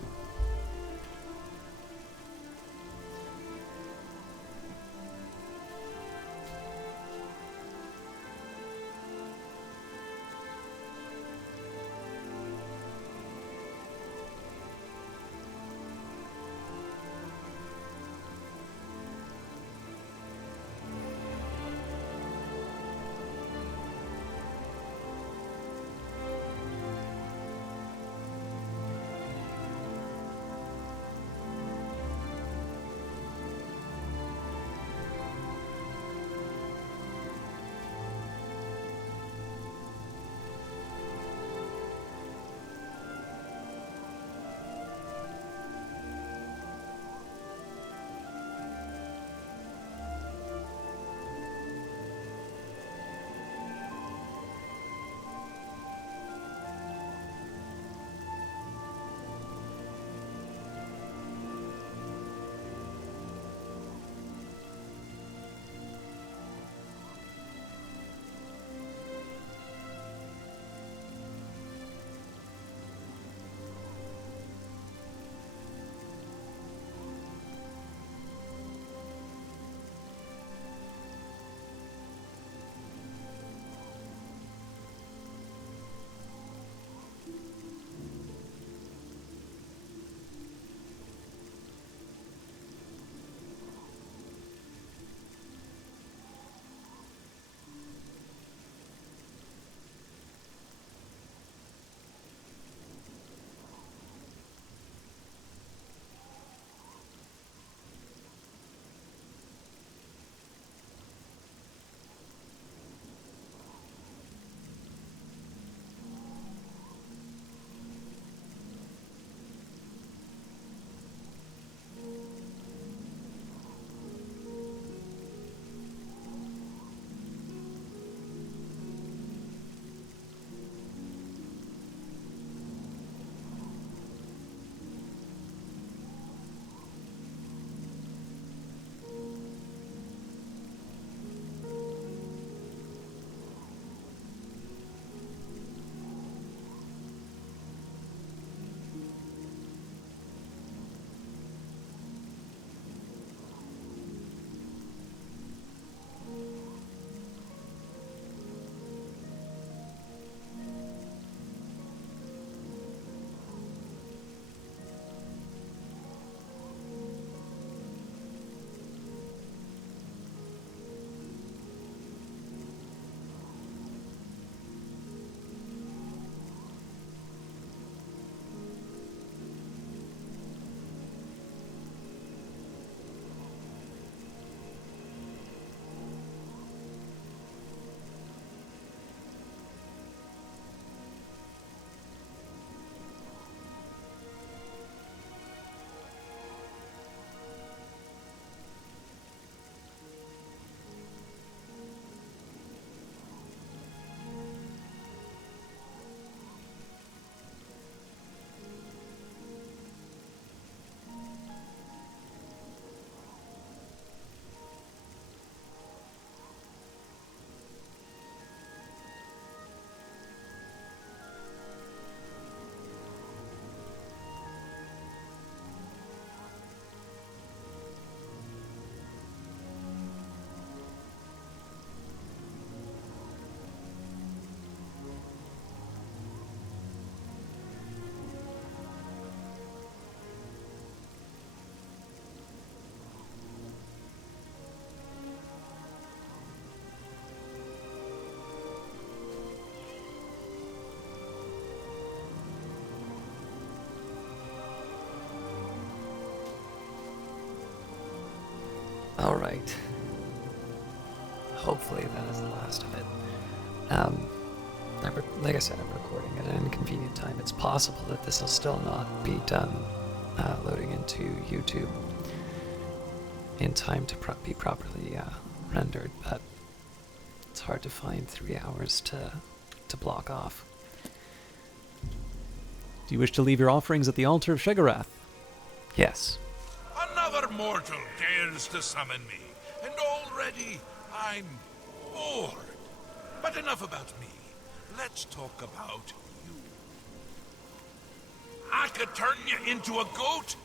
Alright. Hopefully that is the last of it. Like I said, I'm recording at an inconvenient time. It's possible that this will still not be done loading into YouTube in time to be properly rendered, but it's hard to find 3 hours to block off. Do you wish to leave your offerings at the altar of Sheogorath? Yes. Another mortal dares to summon me, and already I'm bored. But enough about me. Let's talk about you. I could turn you into a goat,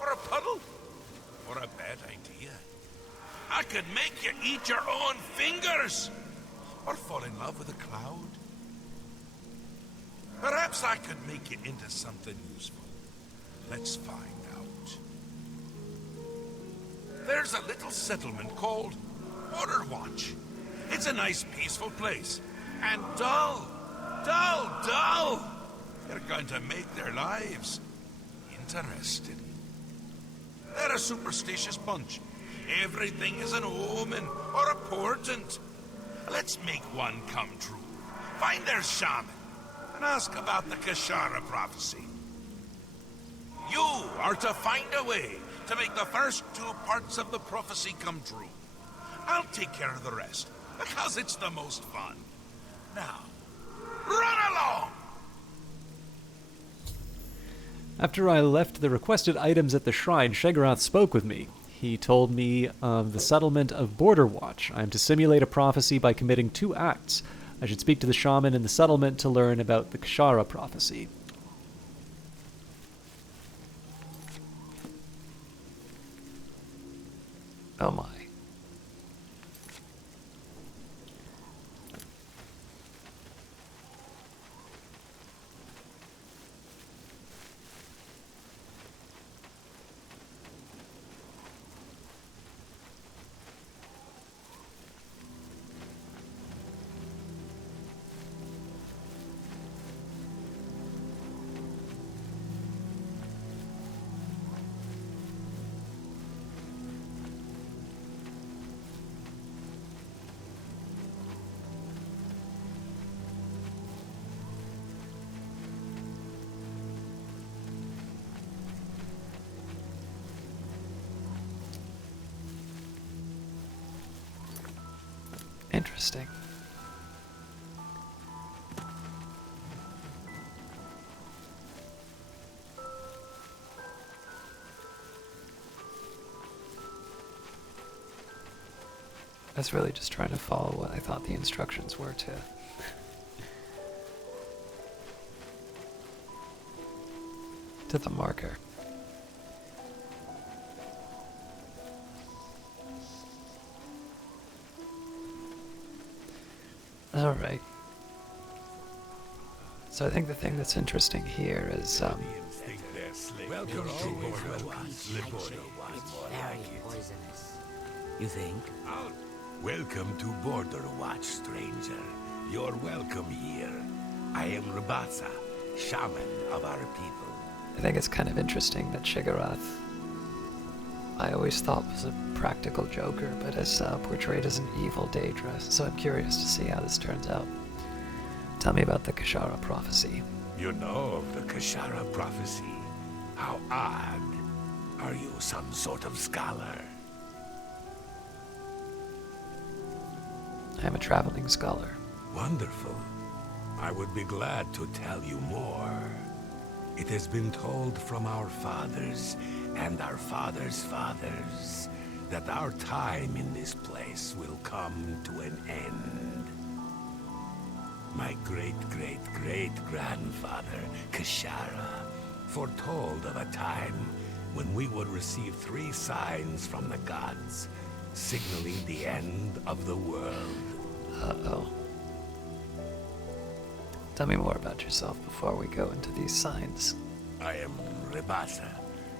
or a puddle, or a bad idea. I could make you eat your own fingers, or fall in love with a cloud. Perhaps I could make you into something useful. Let's find out. There's a little settlement called Waterwatch. It's a nice, peaceful place. And dull. They're going to make their lives interesting. They're a superstitious bunch. Everything is an omen or a portent. Let's make one come true. Find their shaman and ask about the Kashara prophecy. You are to find a way to make the first 2 parts of the prophecy come true. I'll take care of the rest, because it's the most fun. Now, run along! After I left the requested items at the shrine, Sheogorath spoke with me. He told me of the settlement of Border Watch. I am to simulate a prophecy by committing 2 acts. I should speak to the shaman in the settlement to learn about the Kashara prophecy. Oh my. Interesting. I was really just trying to follow what I thought the instructions were to the marker. Alright. So I think the thing that's interesting here is, Welcome to Border Watch. Very poisonous. You think? Welcome to Border Watch, stranger. You're welcome here. I am Rabasa, shaman of our people. I think it's kind of interesting that Sheogorath, I always thought was a practical joker, but is portrayed as an evil Daedra, so I'm curious to see how this turns out. Tell me about the Kashara prophecy. You know of the Kashara prophecy? How odd. Are you some sort of scholar? I am a traveling scholar. Wonderful. I would be glad to tell you more. It has been told from our fathers and our fathers' fathers that our time in this place will come to an end. My great-great-great-grandfather, Kashara, foretold of a time when we would receive 3 signs from the gods, signaling the end of the world. Uh-oh. Tell me more about yourself before we go into these signs. I am Rebasa,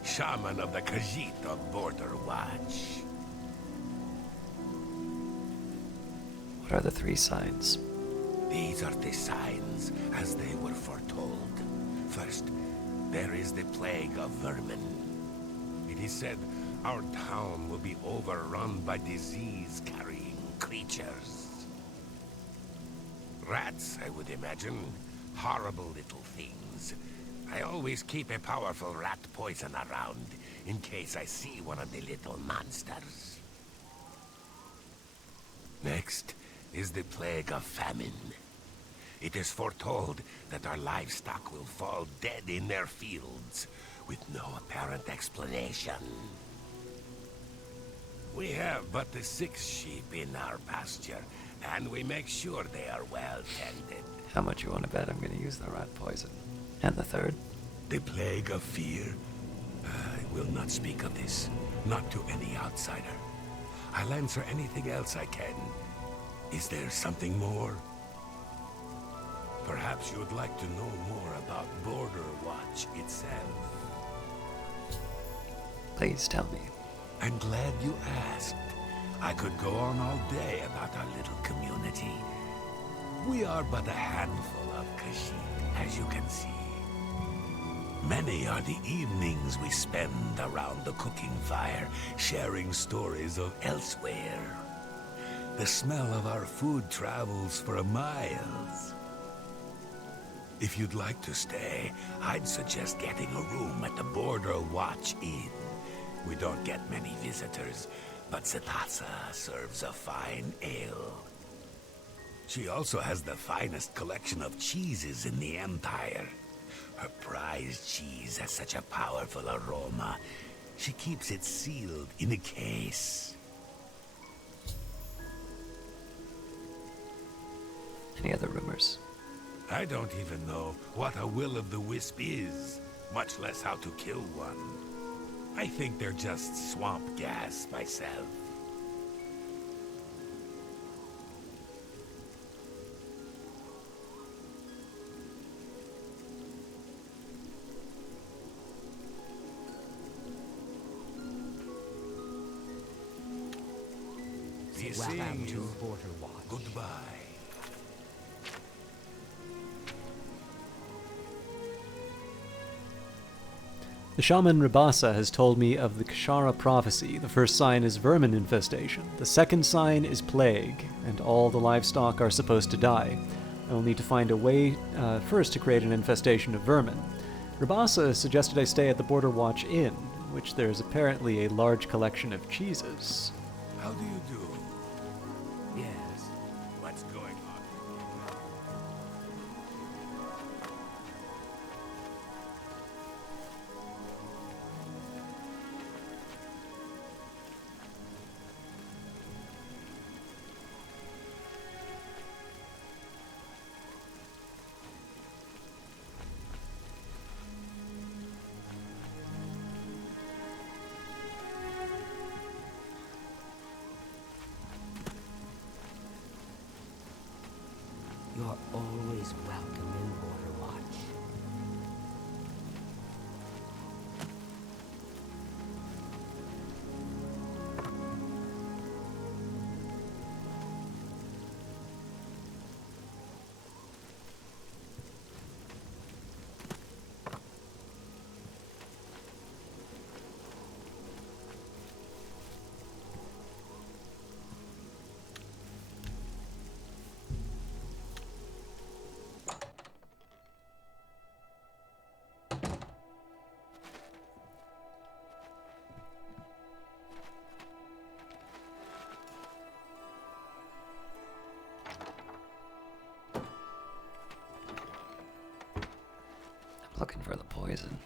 shaman of the Khajiit of Border Watch. What are the 3 signs? These are the signs as they were foretold. First, there is the plague of vermin. It is said our town will be overrun by disease-carrying creatures. Rats, I would imagine. Horrible little things. I always keep a powerful rat poison around, in case I see one of the little monsters. Next, is the plague of famine. It is foretold that our livestock will fall dead in their fields, with no apparent explanation. We have but the 6 sheep in our pasture, and we make sure they are well tended. How much you want to bet I'm going to use the rat poison? And the third? The plague of fear? I will not speak of this, not to any outsider. I'll answer anything else I can. Is there something more? Perhaps you would like to know more about Border Watch itself. Please tell me. I'm glad you asked. I could go on all day about our little community. We are but a handful of Kashyyyk, as you can see. Many are the evenings we spend around the cooking fire, sharing stories of elsewhere. The smell of our food travels for miles. If you'd like to stay, I'd suggest getting a room at the Border Watch Inn. We don't get many visitors, but Zatasa serves a fine ale. She also has the finest collection of cheeses in the Empire. Her prized cheese has such a powerful aroma. She keeps it sealed in a case. Any other rumors? I don't even know what a will-o'-the-wisp is, much less how to kill one. I think they're just swamp gas myself. See Welcome to you. Border Watch. Goodbye. The shaman Rabasa has told me of the Kashara prophecy. The first sign is vermin infestation. The second sign is plague, and all the livestock are supposed to die. I will need to find a way first to create an infestation of vermin. Rabasa suggested I stay at the Border Watch Inn, which there is apparently a large collection of cheeses. How do you do? Yes. What's going on? You're always welcome in Border Watch. I'm looking for the poison.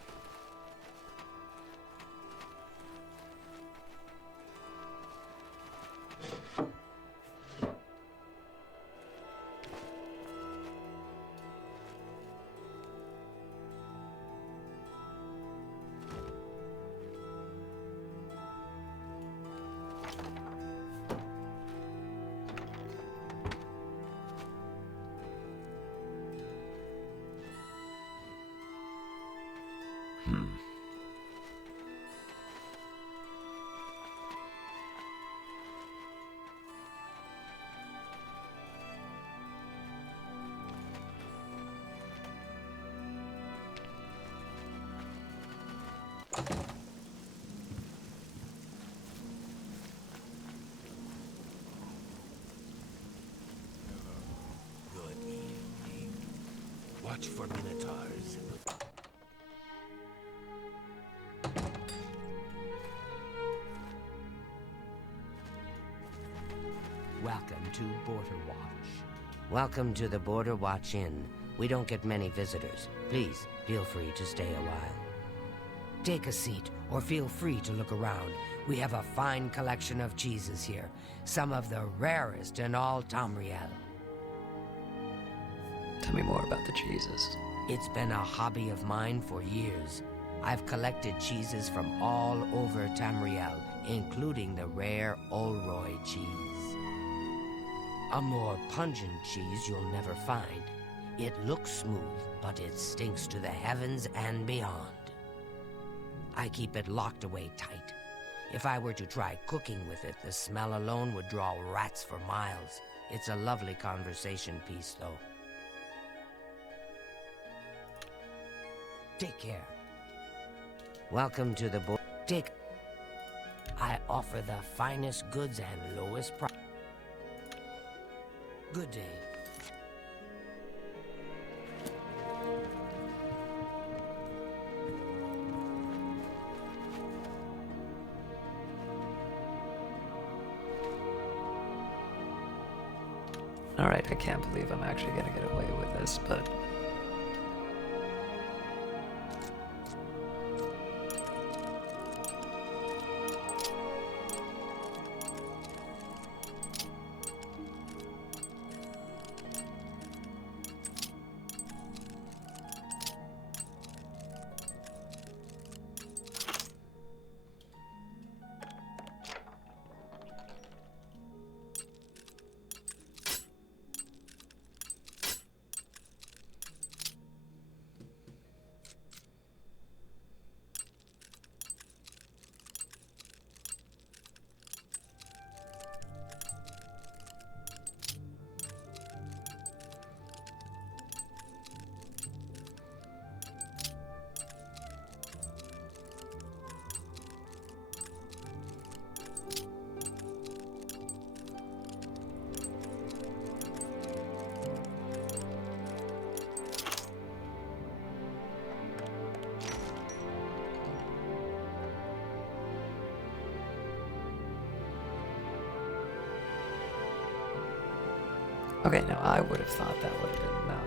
Good evening. Watch for minotaurs. Welcome to Border Watch. Welcome to the Border Watch Inn. We don't get many visitors. Please, feel free to stay a while. Take a seat, or feel free to look around. We have a fine collection of cheeses here, some of the rarest in all Tamriel. Tell me more about the cheeses. It's been a hobby of mine for years. I've collected cheeses from all over Tamriel, including the rare Olroy cheese. A more pungent cheese you'll never find. It looks smooth, but it stinks to the heavens and beyond. I keep it locked away tight. If I were to try cooking with it, the smell alone would draw rats for miles. It's a lovely conversation piece, though. Take care. Welcome to the I offer the finest goods and lowest price. Good day. Alright, I can't believe I'm actually gonna get away with this, but... Okay, now I would have thought that would have been enough.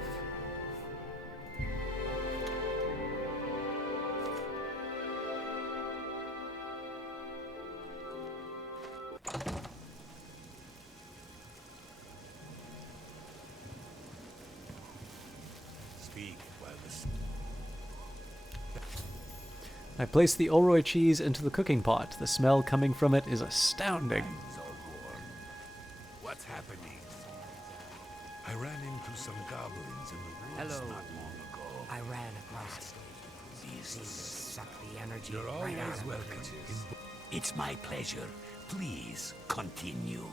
Speak while this. I place the Olroy cheese into the cooking pot. The smell coming from it is astounding. Hands are warm. What's happening? I ran into some goblins in the woods Hello. not long ago. I ran across these seem to suck the energy You're right out always of welcome. creatures. It's my pleasure. Please continue.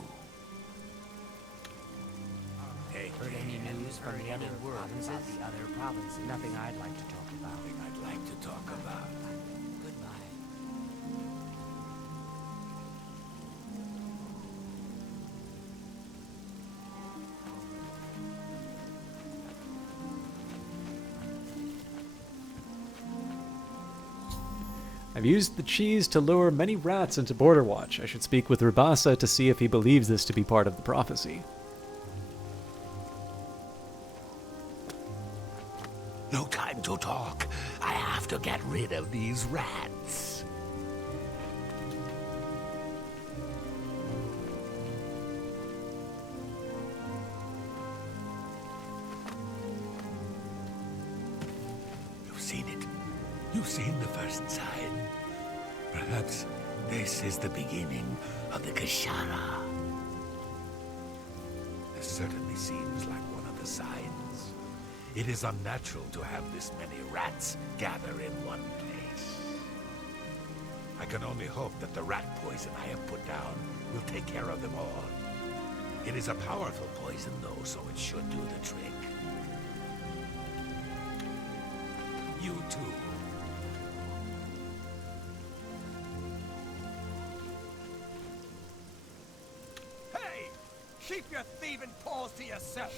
Hey, Heard any news from the other provinces? Nothing I'd like to talk about. I'd like to talk about. Goodbye. I've used the cheese to lure many rats into Border Watch. I should speak with Rubasa to see if he believes this to be part of the prophecy. No time to talk. I have to get rid of these rats. You've seen it. You've seen the first sign. Perhaps this is the beginning of the Kashara. This certainly seems like one of the signs. It is unnatural to have this many rats gather in one place. I can only hope that the rat poison I have put down will take care of them all. It is a powerful poison, though, so it should do the trick. You too. Hey! Keep your thieving paws to yourself!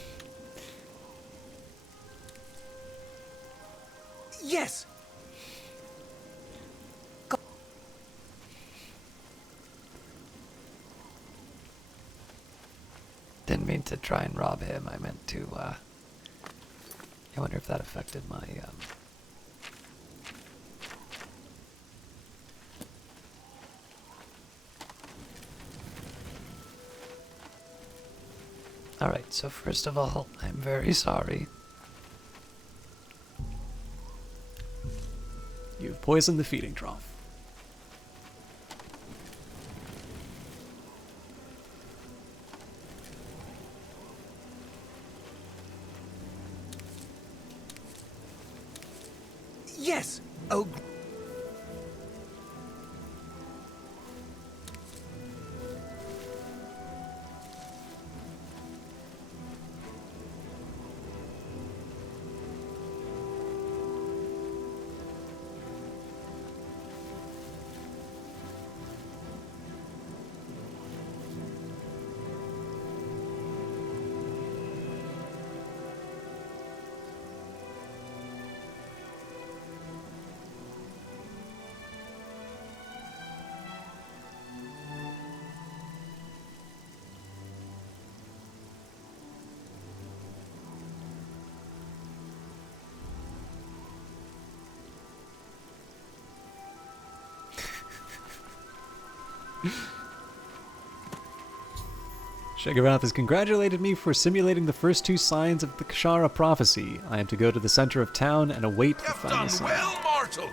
Yes! Didn't mean to try and rob him. I meant to, I wonder if that affected my, Alright, so first of all, I'm very sorry. You've poisoned the feeding trough. Yes! Oh, Shegarath has congratulated me for simulating the first two signs of the Kashara prophecy. I am to go to the center of town and await the You've final done sign. well, mortal.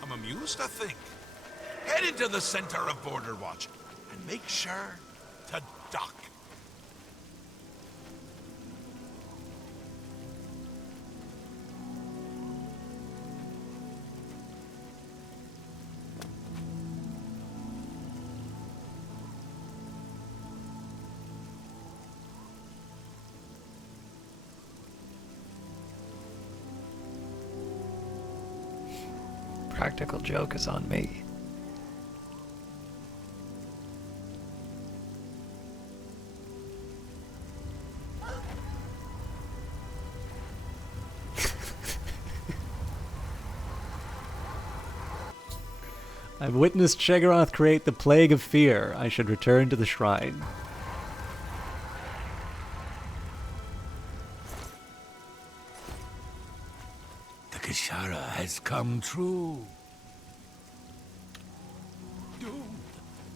I'm amused, I think. Head into the center of Border Watch and make sure to dock. Practical joke is on me. I've witnessed Shegarath create the plague of fear. I should return to the shrine. The Kashara has come true. Doomed.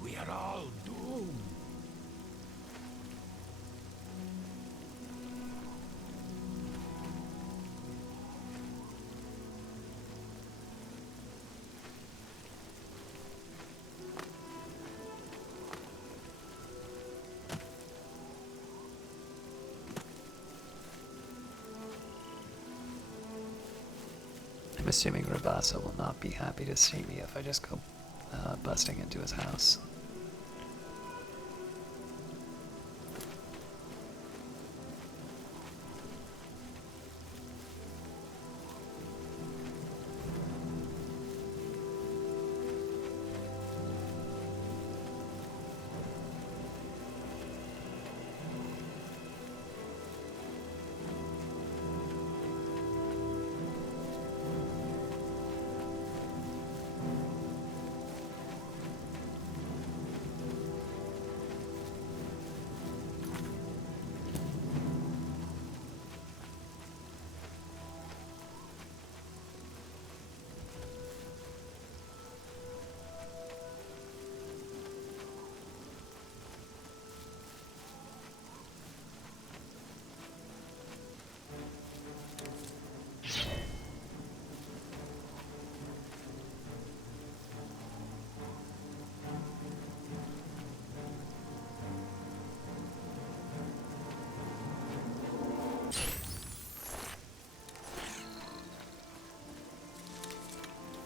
We are all doomed. I'm assuming Rabasa will not be happy to see me if I just go busting into his house.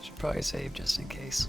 Should probably save just in case.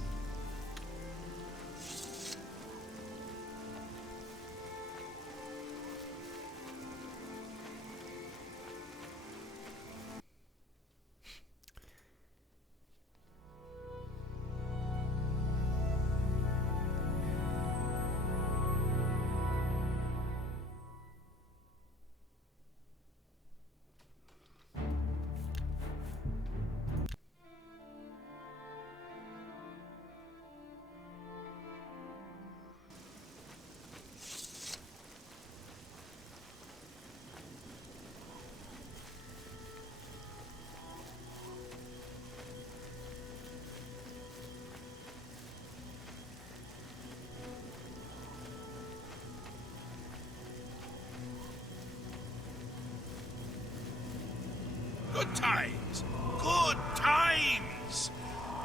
Good times. Good times.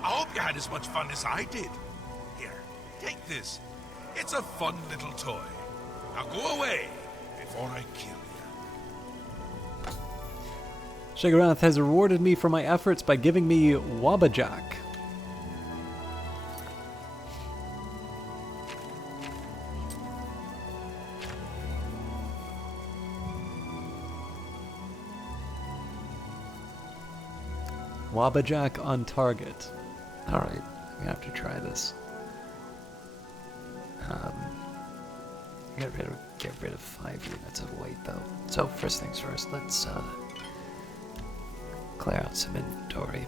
I hope you had as much fun as I did. Here, take this. It's a fun little toy. Now go away before I kill you. Shigarath has rewarded me for my efforts by giving me Wabajak. Wabajak on target. Alright, I'm gonna have to try this. Get rid of 5 units of weight though. So first things first, let's clear out some inventory.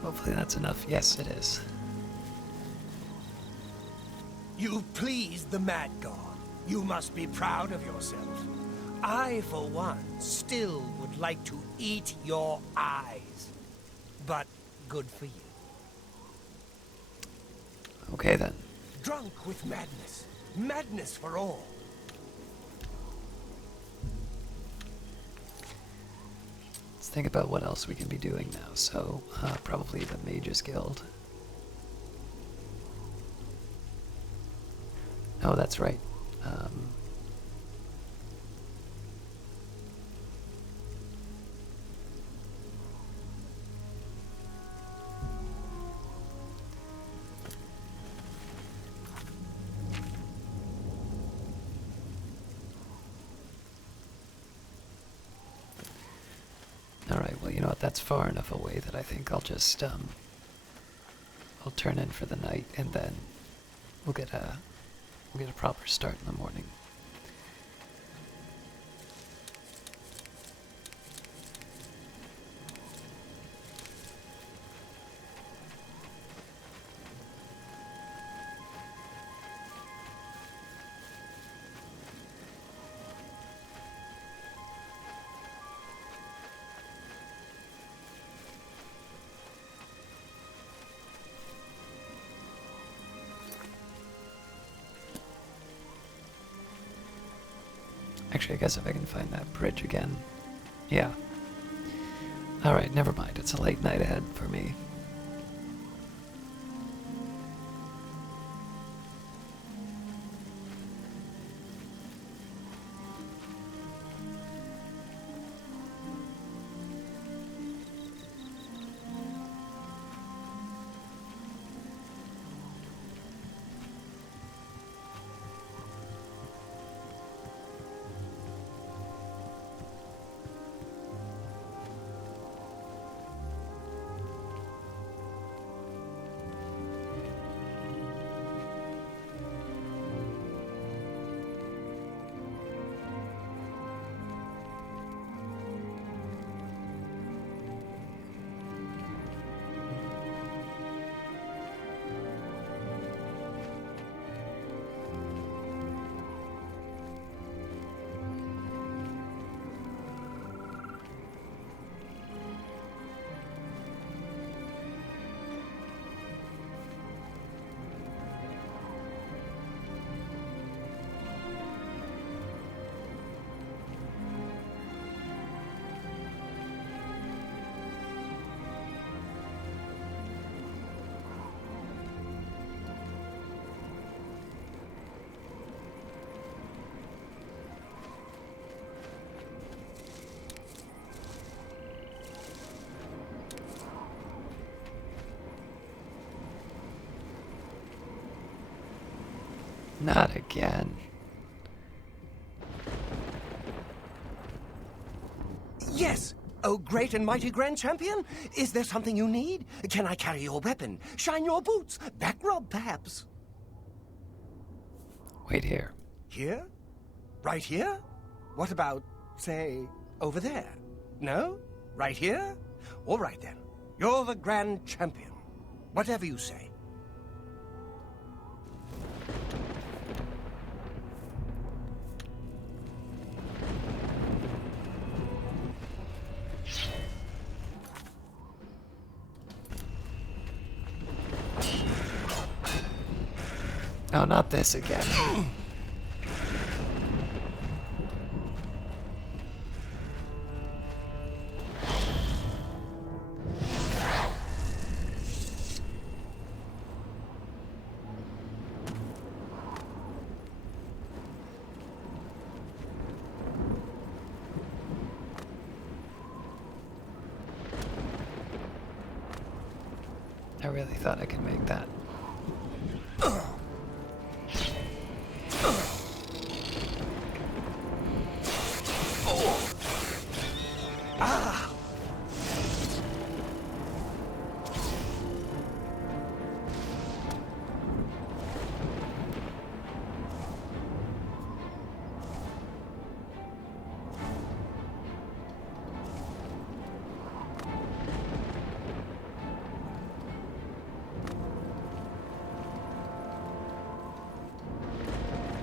Hopefully that's enough. Yes, it is. You pleased the Mad God. You must be proud of yourself. I, for one, still would like to eat your eyes. But good for you. Okay then. Drunk with madness. Madness for all. Let's think about what else we can be doing now. So, probably the Mages Guild. Oh, that's right. Alright, well, you know what, that's far enough away that I think I'll just, I'll turn in for the night, and then we'll get a proper start in the morning. Actually, I guess if I can find that bridge again. Yeah. Alright, never mind. It's a late night ahead for me. Not again. Yes! Oh, great and mighty Grand Champion! Is there something you need? Can I carry your weapon? Shine your boots? Back rub, perhaps? Wait here. Here? Right here? What about, say, over there? No? Right here? All right, then. You're the Grand Champion. Whatever you say. Oh, not this again. I really thought I could make that.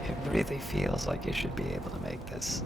It really feels like you should be able to make this.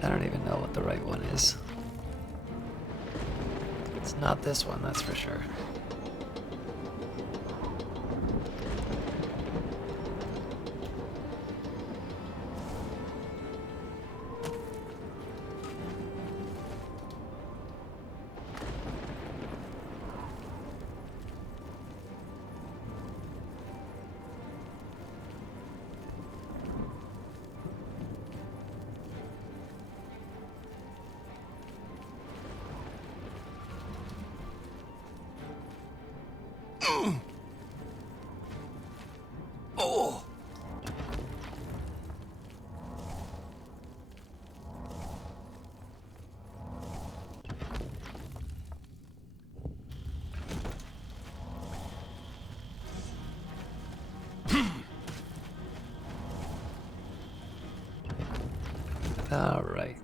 I don't even know what the right one is. It's not this one, that's for sure. Oh! All right.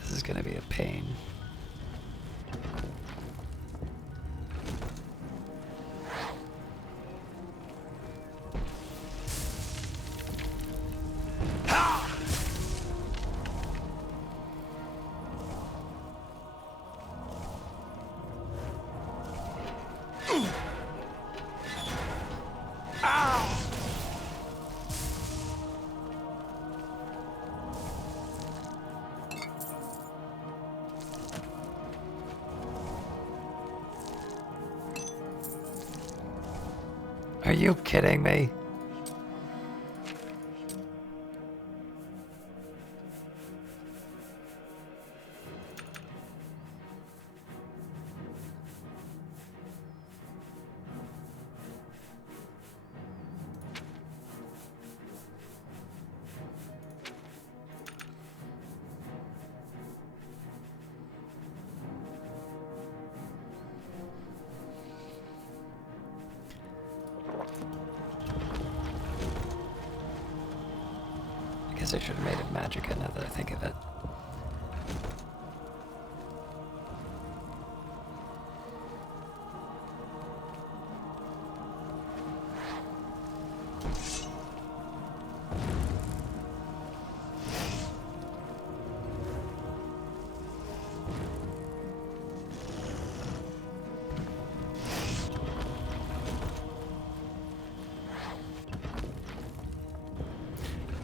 This is gonna be a pain. Are you kidding me? they should have made it Magica now that I think of it.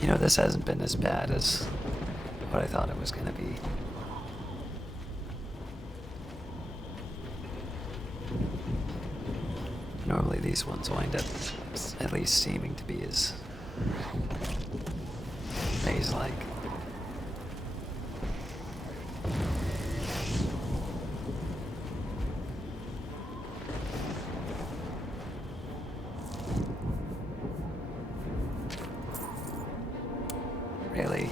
You know, this hasn't been as bad as what I thought it was going to be. Normally these ones wind up at least seeming to be as maze-like. Really?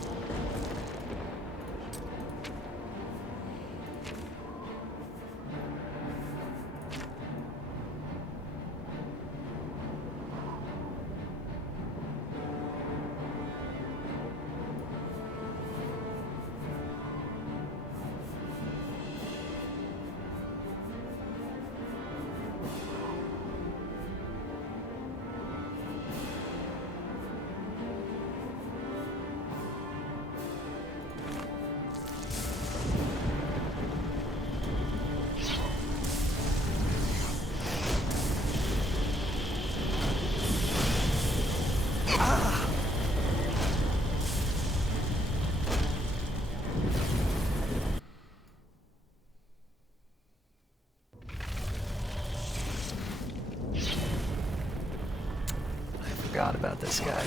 Forgot about this guy.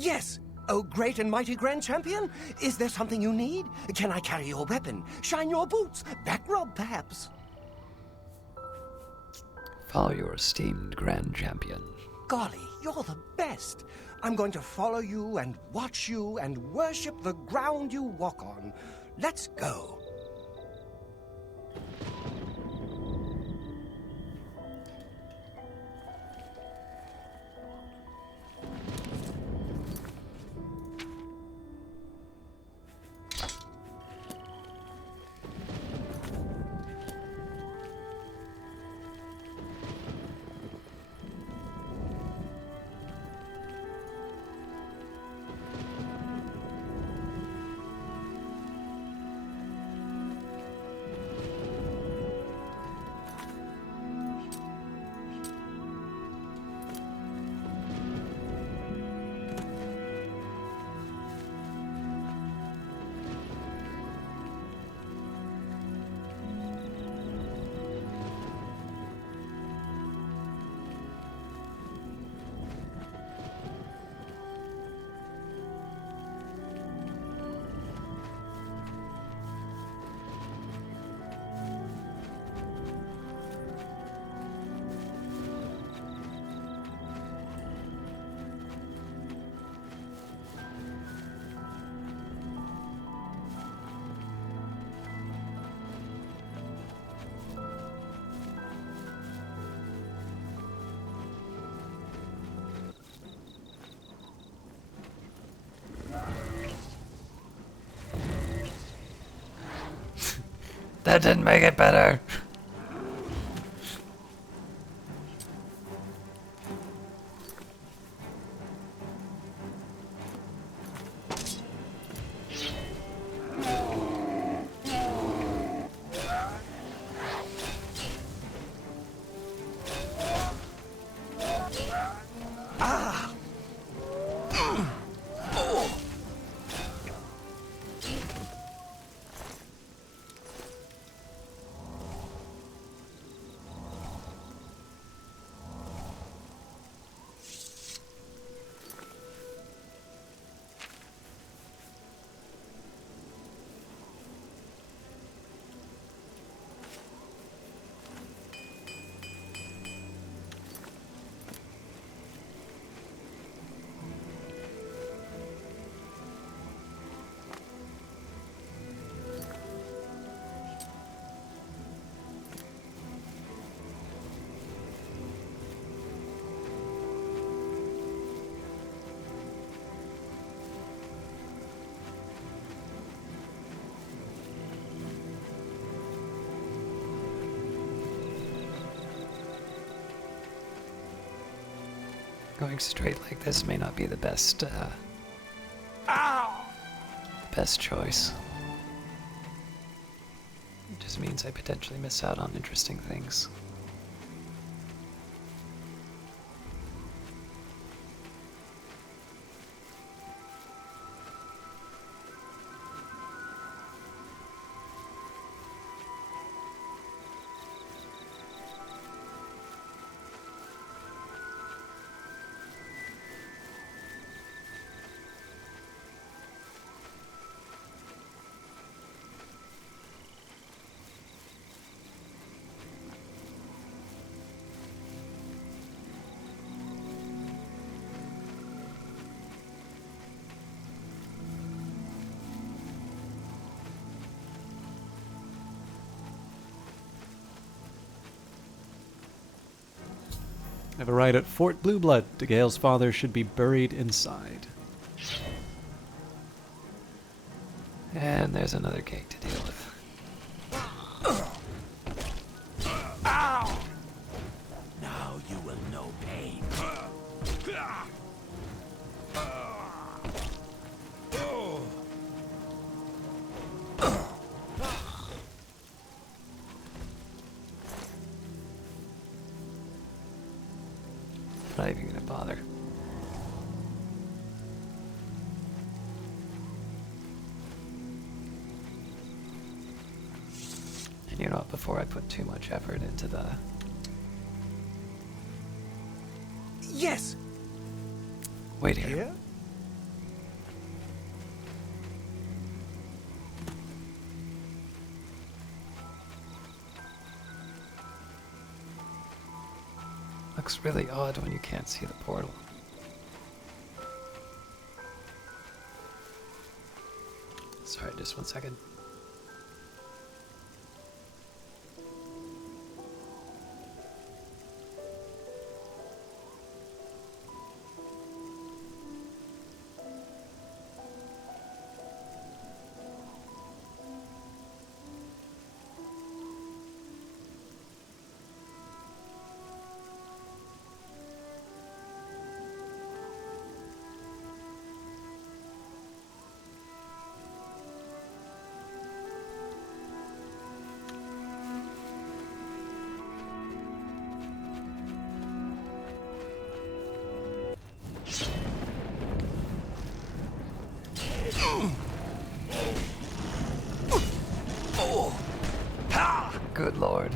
Yes! Oh, great and mighty Grand Champion! Is there something you need? Can I carry your weapon? Shine your boots? Back rub, perhaps? Follow your esteemed Grand Champion. Golly, you're the best! I'm going to follow you and watch you and worship the ground you walk on. Let's go. That didn't make it better. Going straight like this may not be the best, Ow! best choice. It just means I potentially miss out on interesting things. I have a right at Fort Blue Blood. DeGale's father should be buried inside. And there's another gate to deal with. Ow! Now you will know pain. Not even gonna bother. And you know what, before I put too much effort into the... Yes! Wait here. Here? Looks really odd when you can't see the portal. Sorry, just 1 second. Good lord.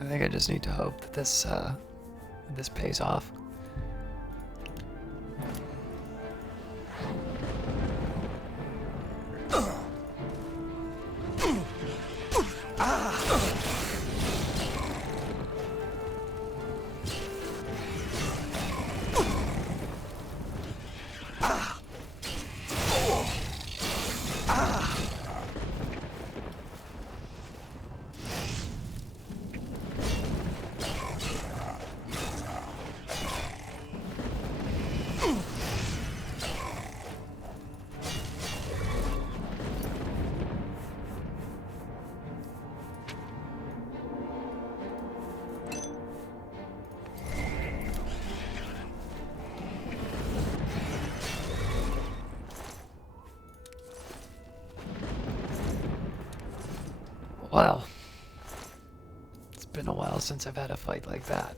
I think I just need to hope that this pays off. Well, it's been a while since I've had a fight like that.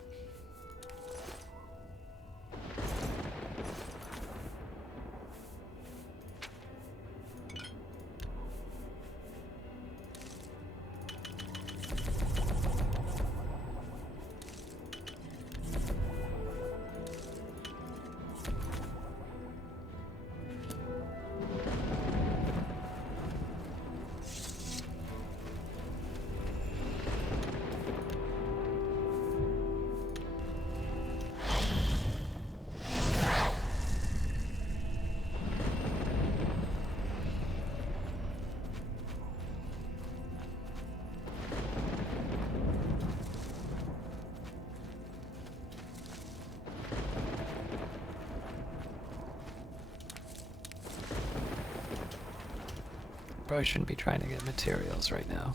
Probably shouldn't be trying to get materials right now.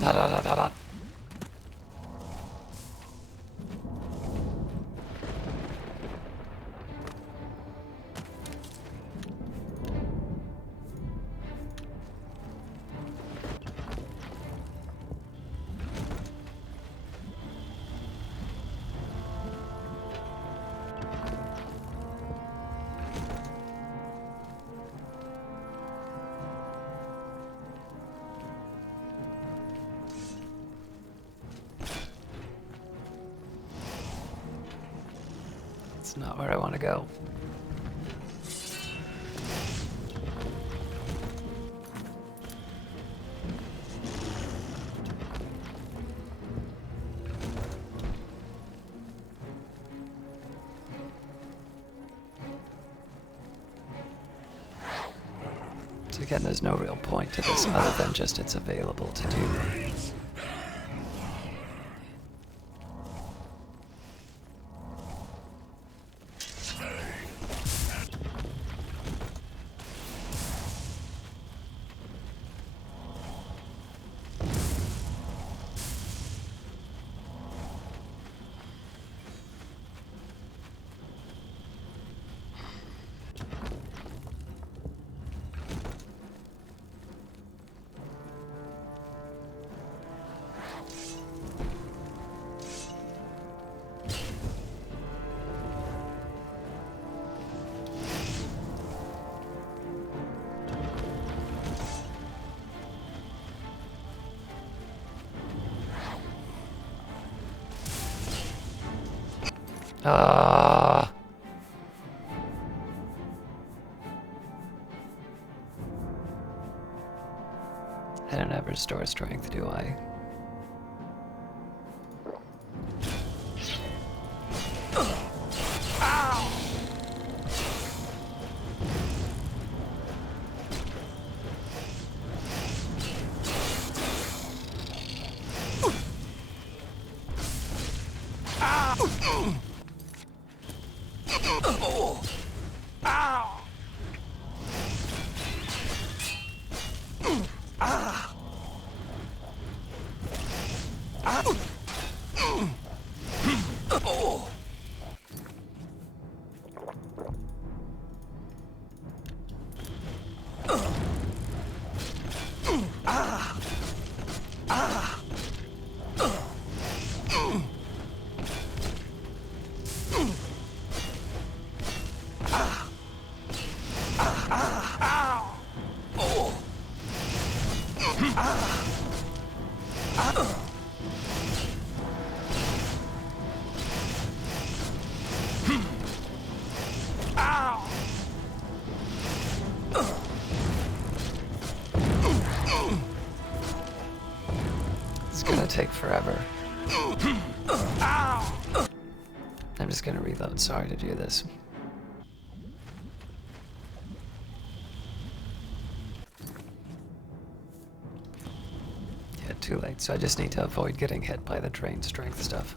Da da da da da. That's not where I want to go. So again, there's no real point to this other than just it's available to do. I don't ever store strength, do I? It's gonna take forever. I'm just gonna reload. Sorry to do this. Yeah, too late. So I just need to avoid getting hit by the drained strength stuff.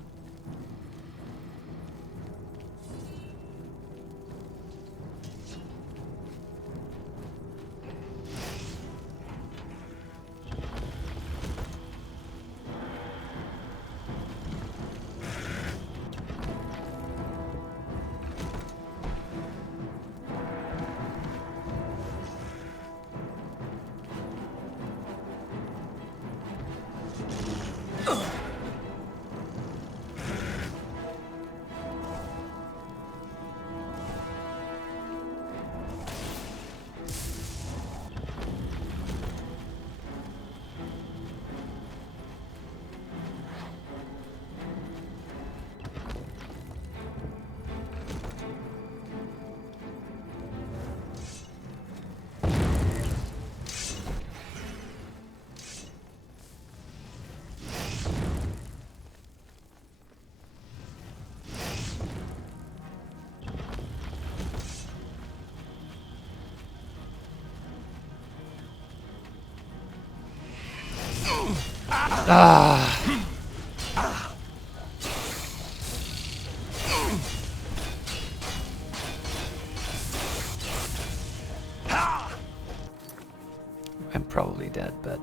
Ah! I'm probably dead, but...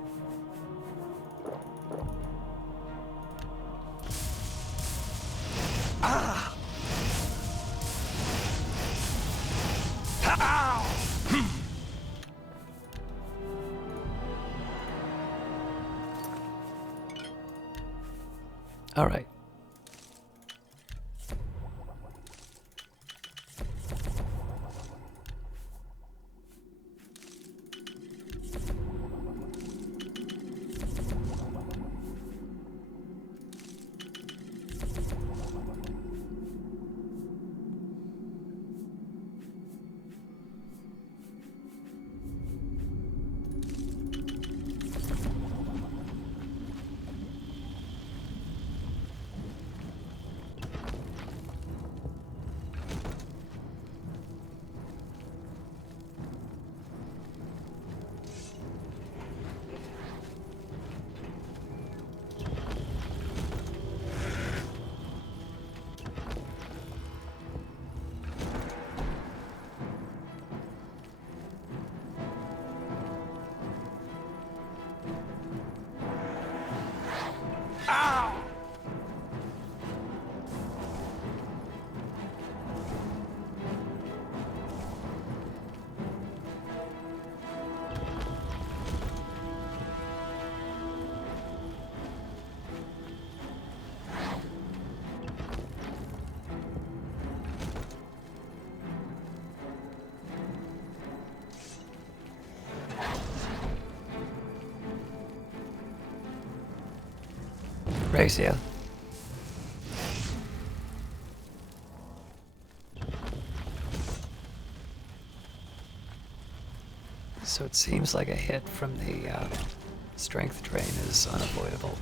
All right. Ratio. So it seems like a hit from the strength drain is unavoidable.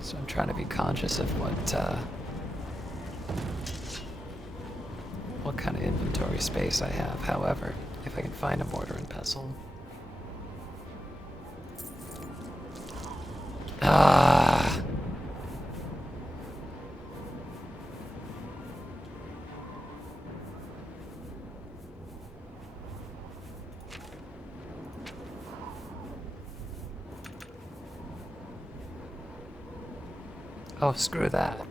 So I'm trying to be conscious of what kind of inventory space I have. However, if I can find a mortar and pestle. Ah! Oh, screw that.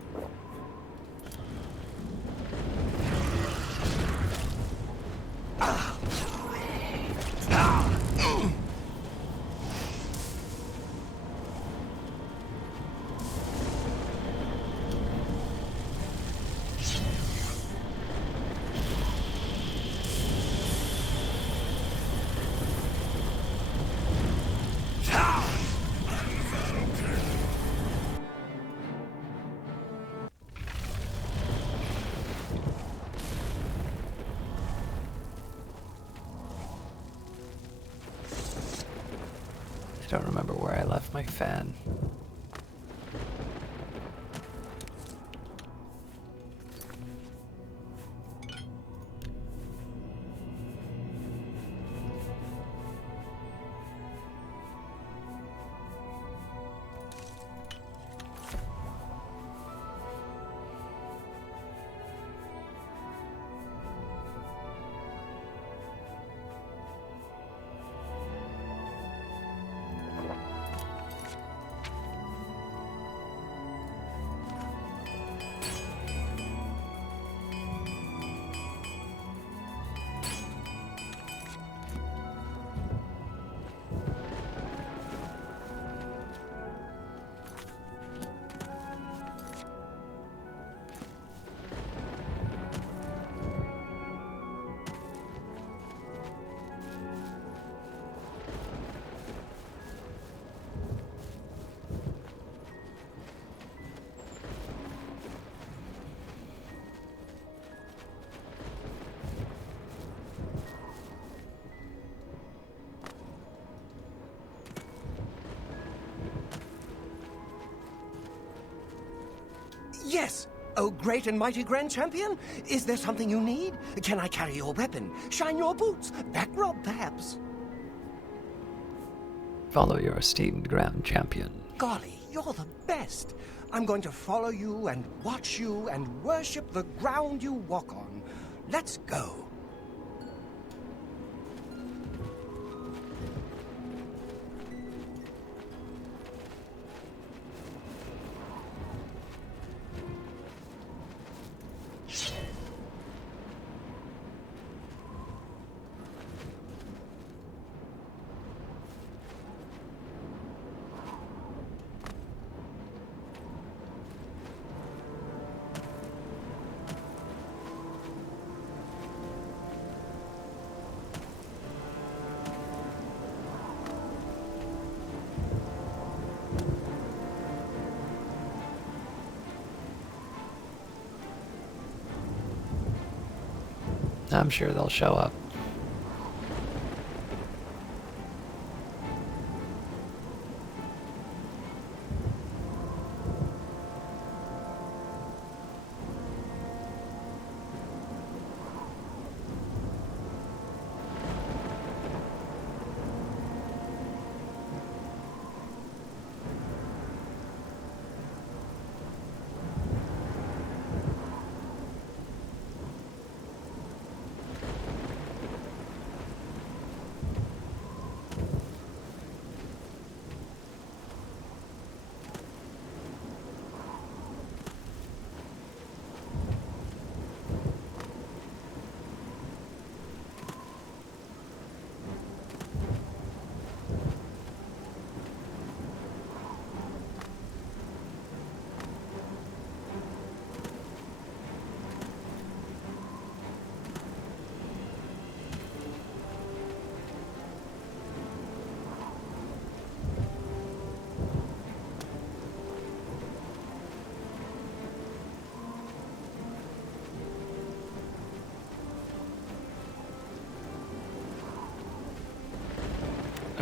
don't remember where I left my fan. Yes! Oh, great and mighty Grand Champion? Is there something you need? Can I carry your weapon? Shine your boots? Back rub, perhaps? Follow your esteemed Grand Champion. Golly, you're the best. I'm going to follow you and watch you and worship the ground you walk on. Let's go. I'm sure they'll show up.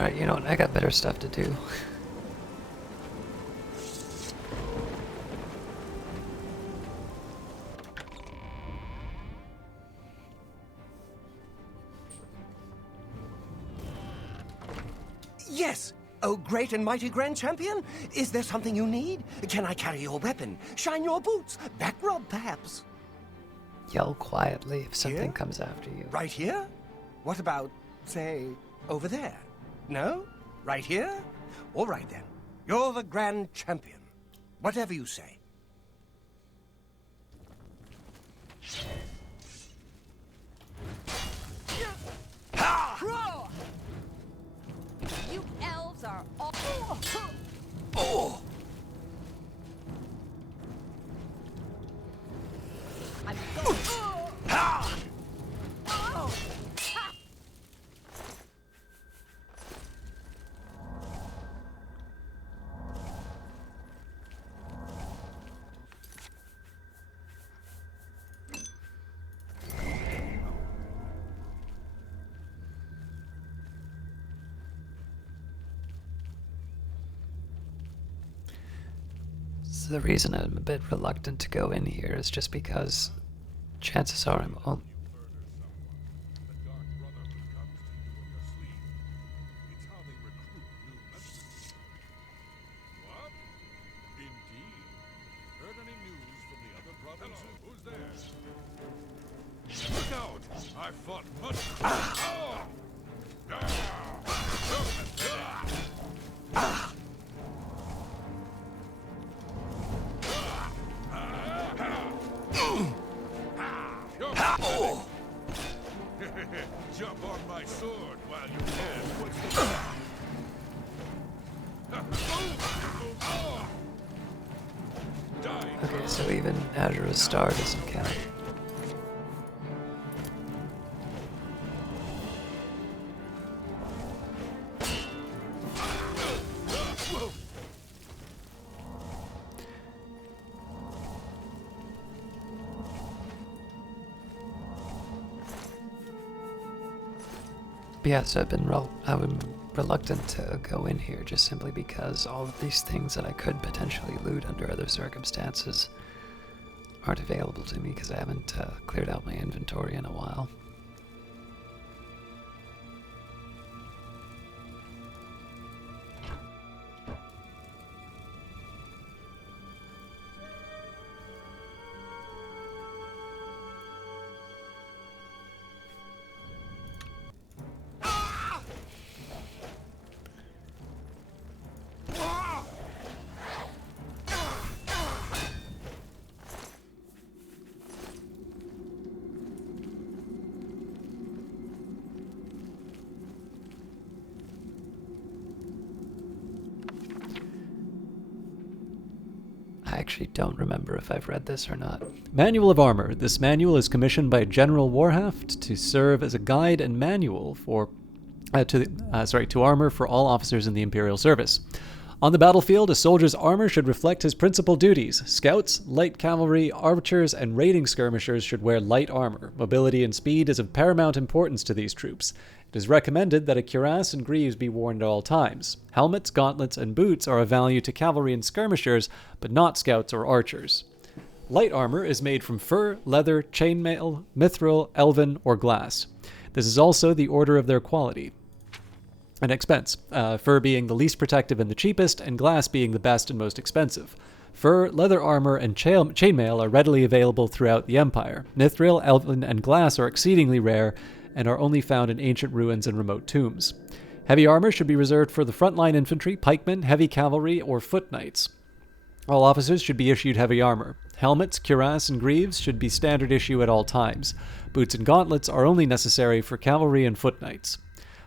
Alright, you know what? I got better stuff to do. Yes! Oh, great and mighty Grand Champion? Is there something you need? Can I carry your weapon? Shine your boots? Back rub, perhaps? Yell quietly if something Here? comes after you. Right here? What about, say, over there? No? Right here? All right, then. You're the Grand Champion. Whatever you say. You elves are all... Oh! I'm going... Ha! So the reason I'm a bit reluctant to go in here is just because chances are I'm on. I fought much. Ah! Jump on my sword while you can. Okay, so even Azura's Star doesn't count. Yeah, so I'm reluctant to go in here just simply because all of these things that I could potentially loot under other circumstances aren't available to me because I haven't cleared out my inventory in a while. I actually don't remember if I've read this or not. Manual of Armor. This manual is commissioned by General Warhaft to serve as a guide and manual for to armor for all officers in the Imperial service. On the battlefield, a soldier's armor should reflect his principal duties. Scouts, light cavalry, archers, and raiding skirmishers should wear light armor. Mobility and speed is of paramount importance to these troops. It is recommended that a cuirass and greaves be worn at all times. Helmets, gauntlets, and boots are of value to cavalry and skirmishers, but not scouts or archers. Light armor is made from fur, leather, chainmail, mithril, elven, or glass. This is also the order of their quality and expense, fur being the least protective and the cheapest, and glass being the best and most expensive. Fur, leather armor, and chainmail are readily available throughout the Empire. Mithril, elven, and glass are exceedingly rare and are only found in ancient ruins and remote tombs. Heavy armor should be reserved for the frontline infantry, pikemen, heavy cavalry, or foot knights. All officers should be issued heavy armor. Helmets, cuirass, and greaves should be standard issue at all times. Boots and gauntlets are only necessary for cavalry and foot knights.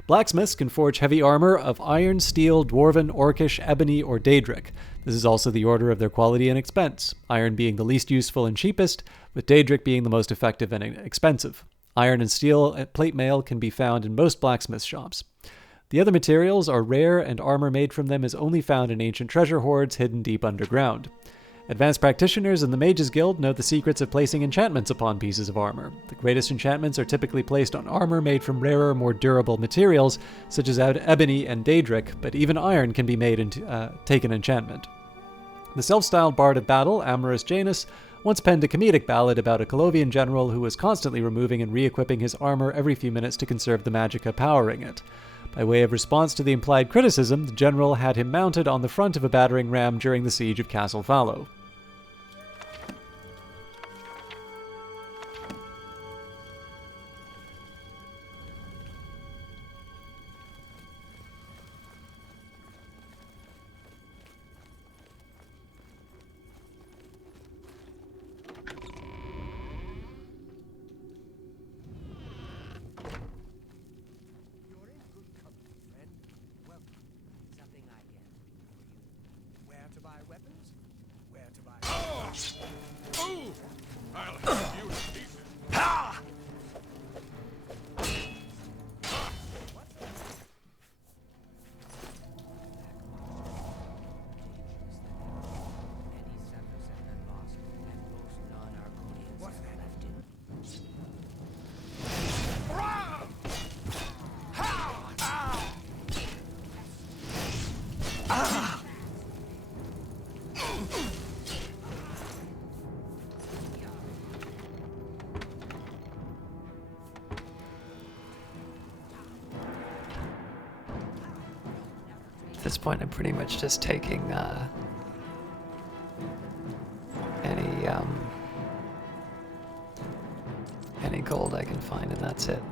Blacksmiths can forge heavy armor of iron, steel, dwarven, orcish, ebony, or Daedric. This is also the order of their quality and expense, iron being the least useful and cheapest, with Daedric being the most effective and expensive. Iron and steel plate mail can be found in most blacksmith shops. The other materials are rare, and armor made from them is only found in ancient treasure hoards hidden deep underground. Advanced practitioners in the Mages Guild know the secrets of placing enchantments upon pieces of armor. The greatest enchantments are typically placed on armor made from rarer, more durable materials, such as ebony and Daedric, but even iron can be made into take an enchantment. The self-styled bard of battle, Amorous Janus, once penned a comedic ballad about a Colovian general who was constantly removing and re-equipping his armor every few minutes to conserve the magicka powering it. By way of response to the implied criticism, the general had him mounted on the front of a battering ram during the siege of Castle Fallow. Where to buy weapons? Where to this point, I'm pretty much just taking any gold I can find, and that's it.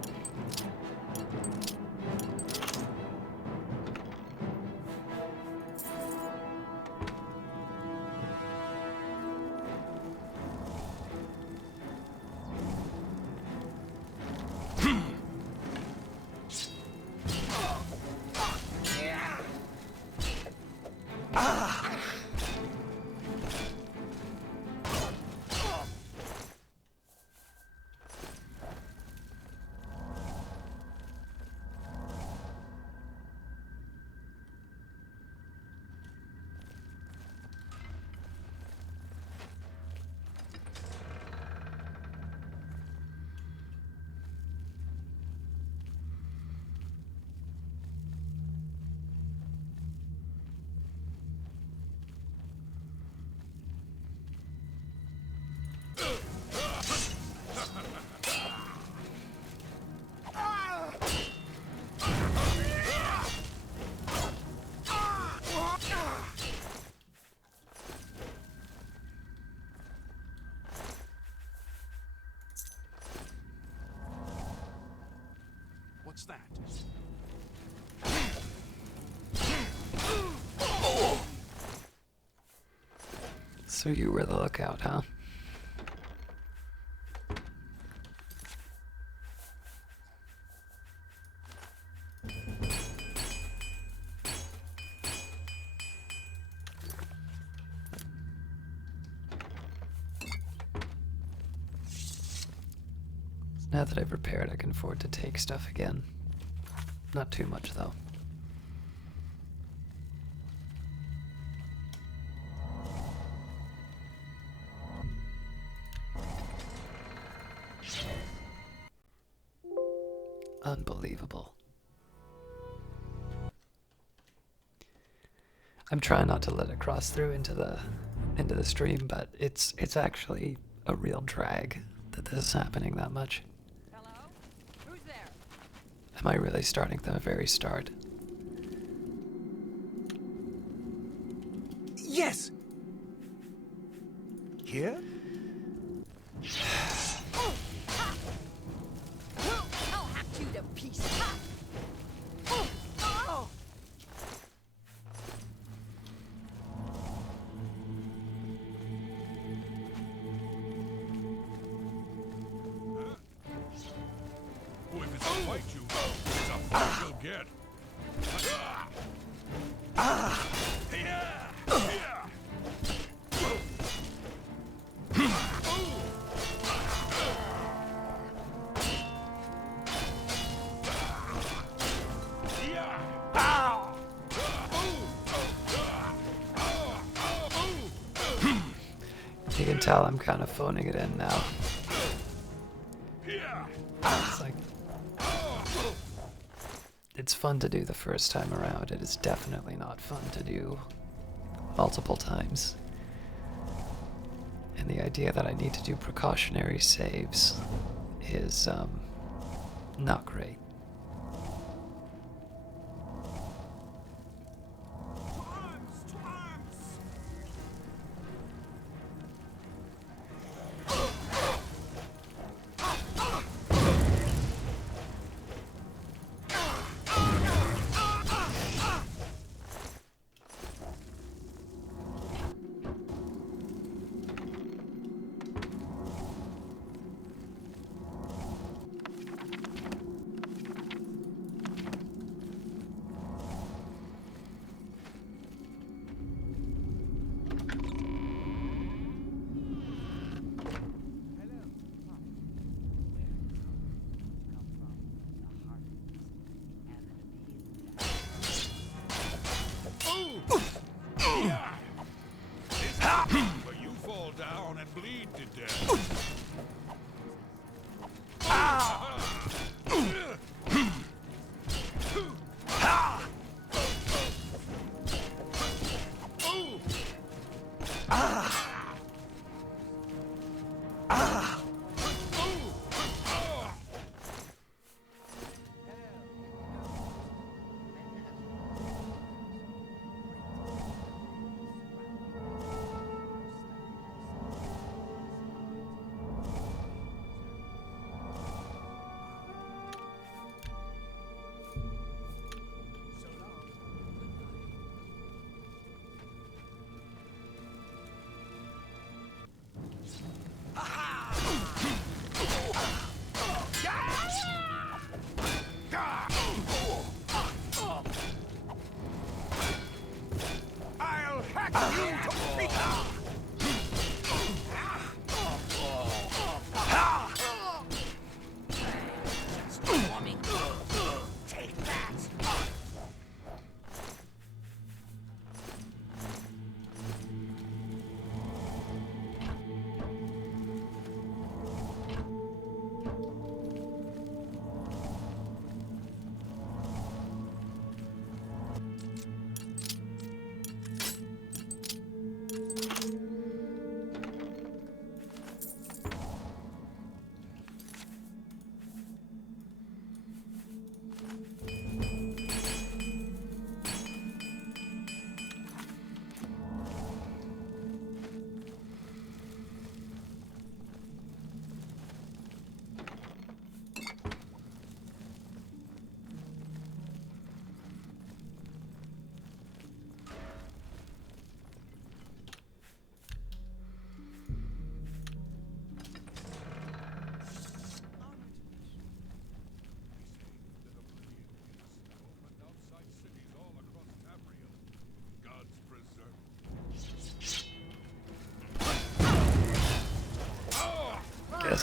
What's that? So you were the lookout, huh? Now that I've repaired, I can afford to take stuff again. Not too much, though. Unbelievable. I'm trying not to let it cross through into the stream, but it's actually a real drag that this is happening that much. Hello? Who's there? Am I really starting from the very start? Yes! Here? I'll hack you to pieces. Oh, if it's a fight you want, it's a fight you'll get. You can tell I'm kind of phoning it in now. It's like, it's fun to do the first time around. It is definitely not fun to do multiple times. And the idea that I need to do precautionary saves is not great.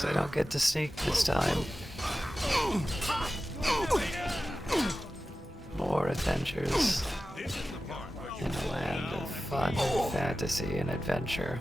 Guess I don't get to sneak this time. More adventures in a land of fun, fantasy, and adventure.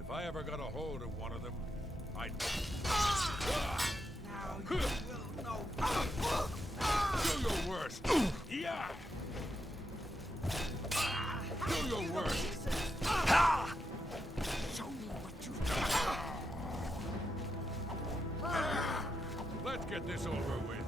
If I ever got a hold of one of them, I'd... Do your worst! Yeah! Do your worst! Show me what you've done! Let's get this over with.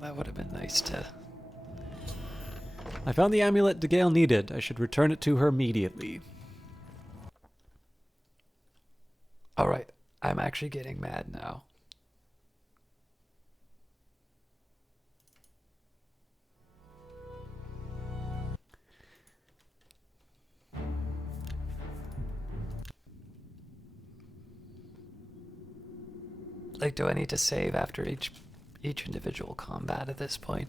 That would have been nice to... I found the amulet Degale needed. I should return it to her immediately. Alright, I'm actually getting mad now. Like, do I need to save after each individual combat at this point?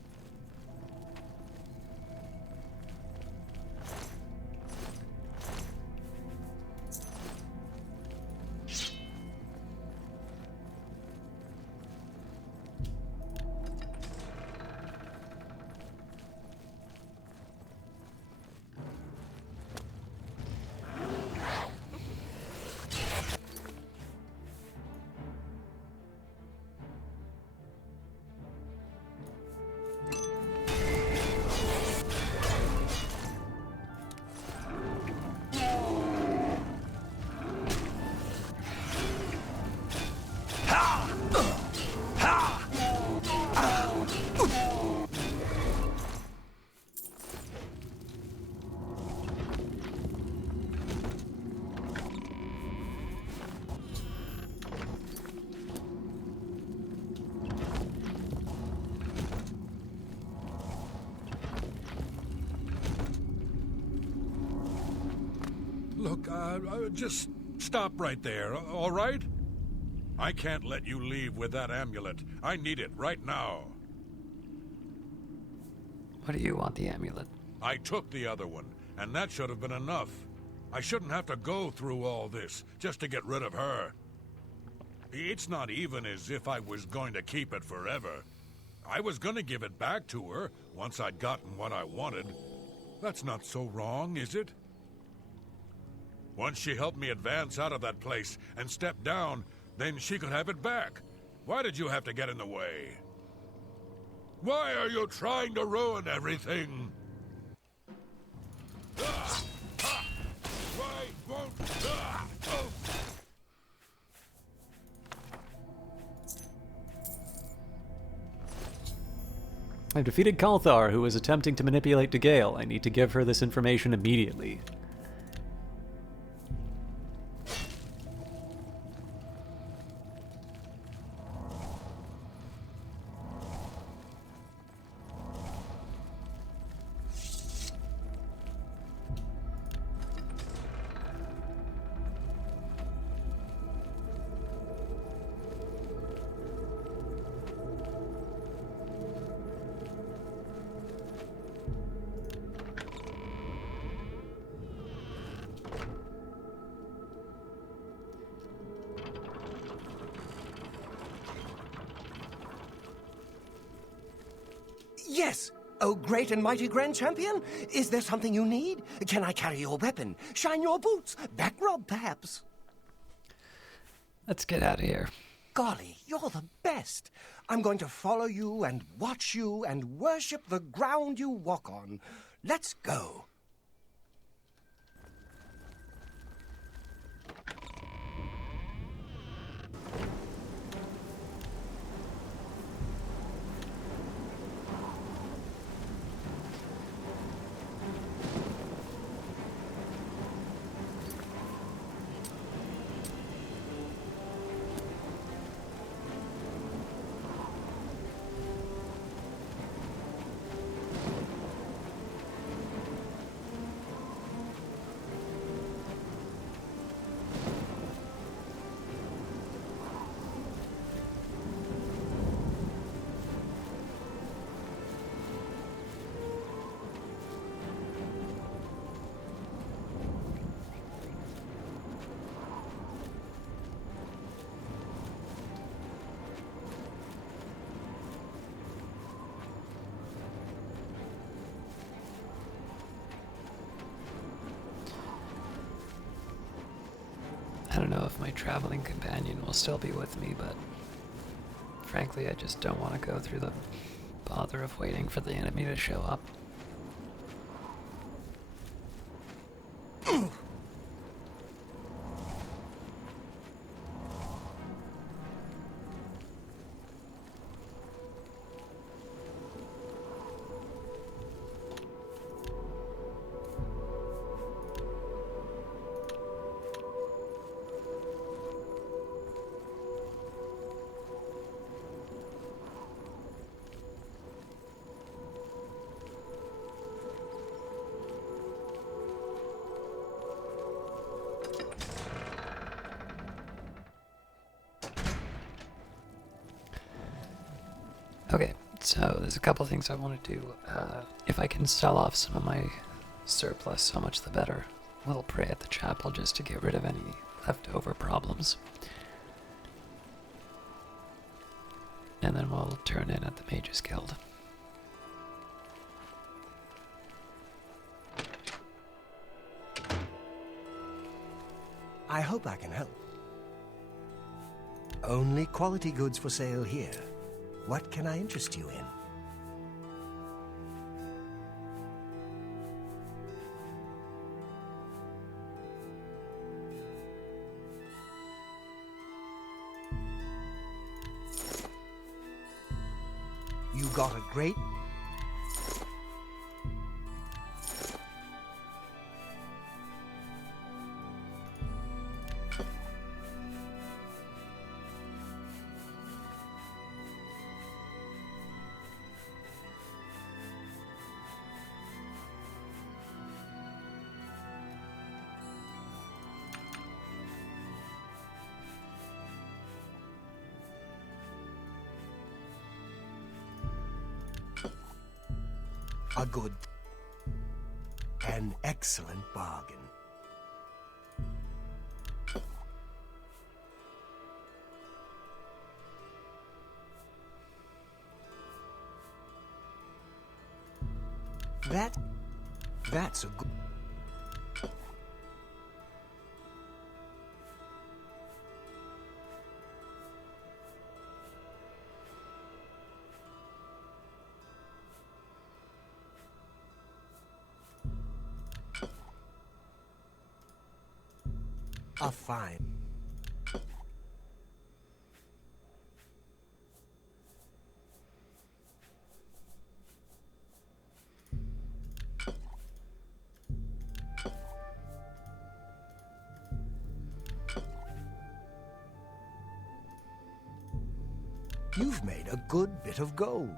Look, just stop right there, all right? I can't let you leave with that amulet. I need it right now. What do you want the amulet? I took the other one, and that should have been enough. I shouldn't have to go through all this just to get rid of her. It's not even as if I was going to keep it forever. I was going to give it back to her once I'd gotten what I wanted. That's not so wrong, is it? Once she helped me advance out of that place and step down, then she could have it back. Why did you have to get in the way? Why are you trying to ruin everything? Ah! Ah! Why won't... Ah! Oh! I've defeated Kalthar, who is attempting to manipulate Degale. I need to give her this information immediately. Yes! Oh, great and mighty Grand Champion! Is there something you need? Can I carry your weapon? Shine your boots? Back rub, perhaps? Let's get out of here. Golly, you're the best! I'm going to follow you and watch you and worship the ground you walk on. Let's go. I don't know if my traveling companion will still be with me, but frankly, I just don't want to go through the bother of waiting for the enemy to show up. Okay, so there's a couple things I want to do. If I can sell off some of my surplus, so much the better. We'll pray at the chapel just to get rid of any leftover problems. And then we'll turn in at the Mage's Guild. I hope I can help. Only quality goods for sale here. What can I interest you in? You got a great... a good... excellent bargain. That's a good... a fine. You've made a good bit of gold.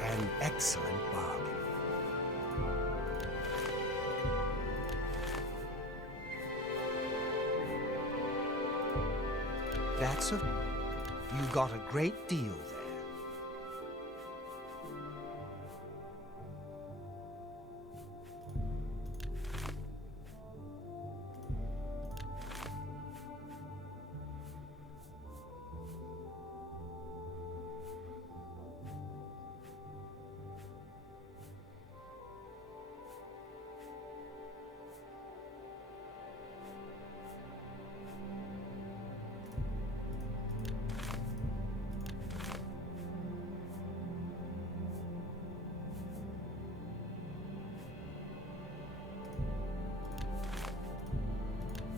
An excellent bargain. You got a great deal there.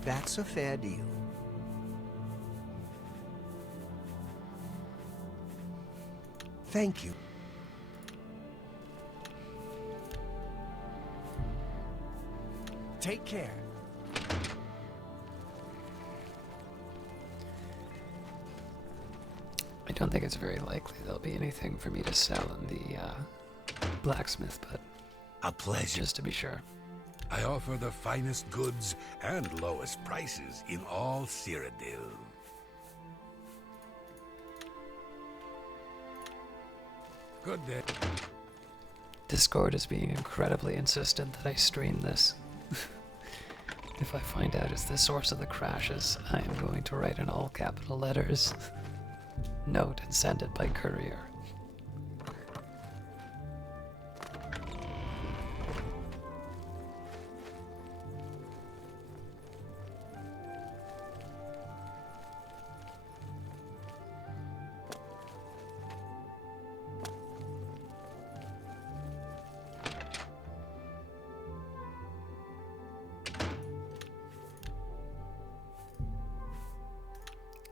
That's a fair deal. Thank you. Take care. I don't think it's very likely there'll be anything for me to sell in the blacksmith, but A pleasure. just to be sure. I offer the finest goods and lowest prices in all Cyrodiil. Good day. Discord is being incredibly insistent that I stream this. If I find out it's the source of the crashes, I am going to write in all capital letters, note, and send it by courier.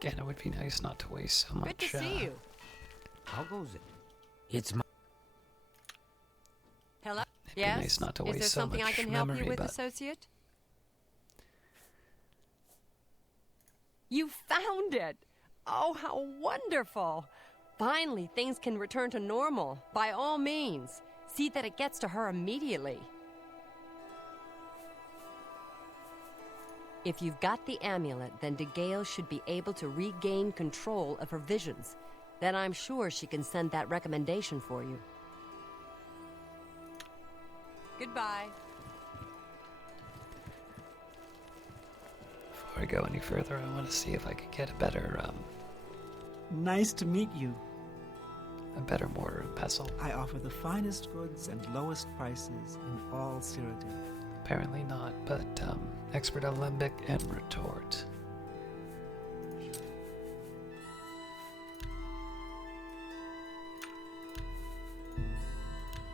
Again, it would be nice not to waste so much. Good to see you. How goes it? It's my... Hello? It'd be Yes? nice not to Is there waste so something I much can help you memory, with, but associate? You found it! Oh, how wonderful! Finally, things can return to normal. By all means. See that it gets to her immediately. If you've got the amulet, then DeGale should be able to regain control of her visions. Then I'm sure she can send that recommendation for you. Goodbye. before I go any further, I want to see if I could get a better Nice to meet you. mortar and pestle. I offer the finest goods and lowest prices in all Cyrodiil. Apparently not, but expert alembic and retort.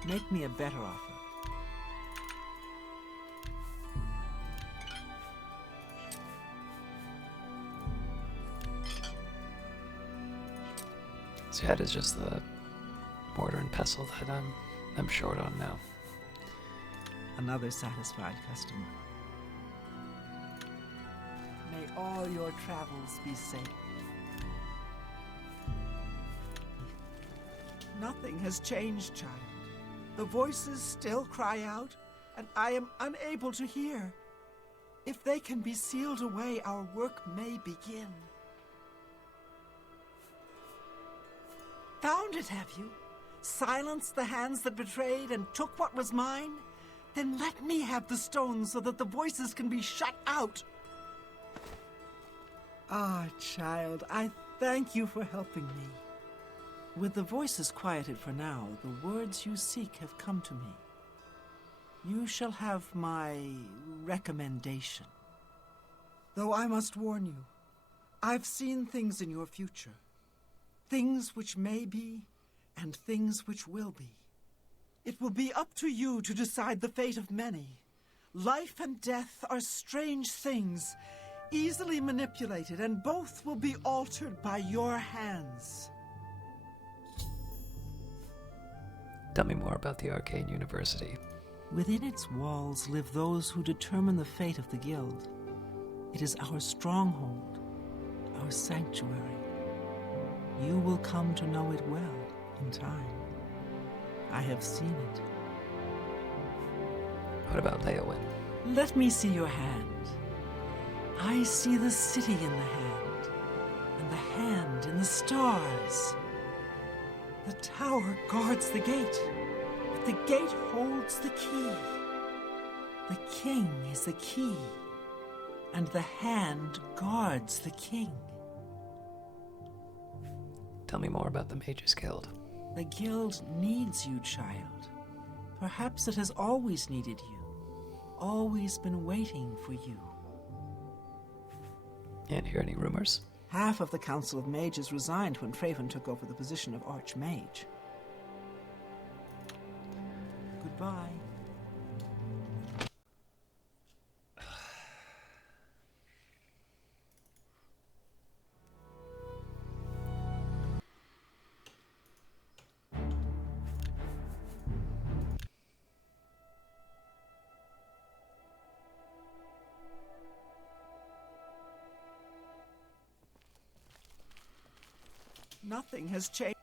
Make me a better offer. So that is just the mortar and pestle that I'm short on now. Another satisfied customer. May all your travels be safe. Nothing has changed, child. The voices still cry out, and I am unable to hear. If they can be sealed away, our work may begin. Found it, have you? Silenced the hands that betrayed and took what was mine? Then let me have the stones so that the voices can be shut out. Ah, child, I thank you for helping me. With the voices quieted for now, the words you seek have come to me. You shall have my recommendation. Though I must warn you, I've seen things in your future. Things which may be, and things which will be. It will be up to you to decide the fate of many. Life and death are strange things, easily manipulated, and both will be altered by your hands. Tell me more about the Arcane University. Within its walls live those who determine the fate of the Guild. It is our stronghold, our sanctuary. You will come to know it well in time. I have seen it. What about Leyawiin? Let me see your hand. I see the city in the hand, and the hand in the stars. The tower guards the gate, but the gate holds the key. The king is the key, and the hand guards the king. Tell me more about the Mages Guild. The guild needs you, child. Perhaps it has always needed you, always been waiting for you. And hear any rumors? Half of the Council of Mages resigned when Traven took over the position of Archmage. Goodbye. Nothing has changed.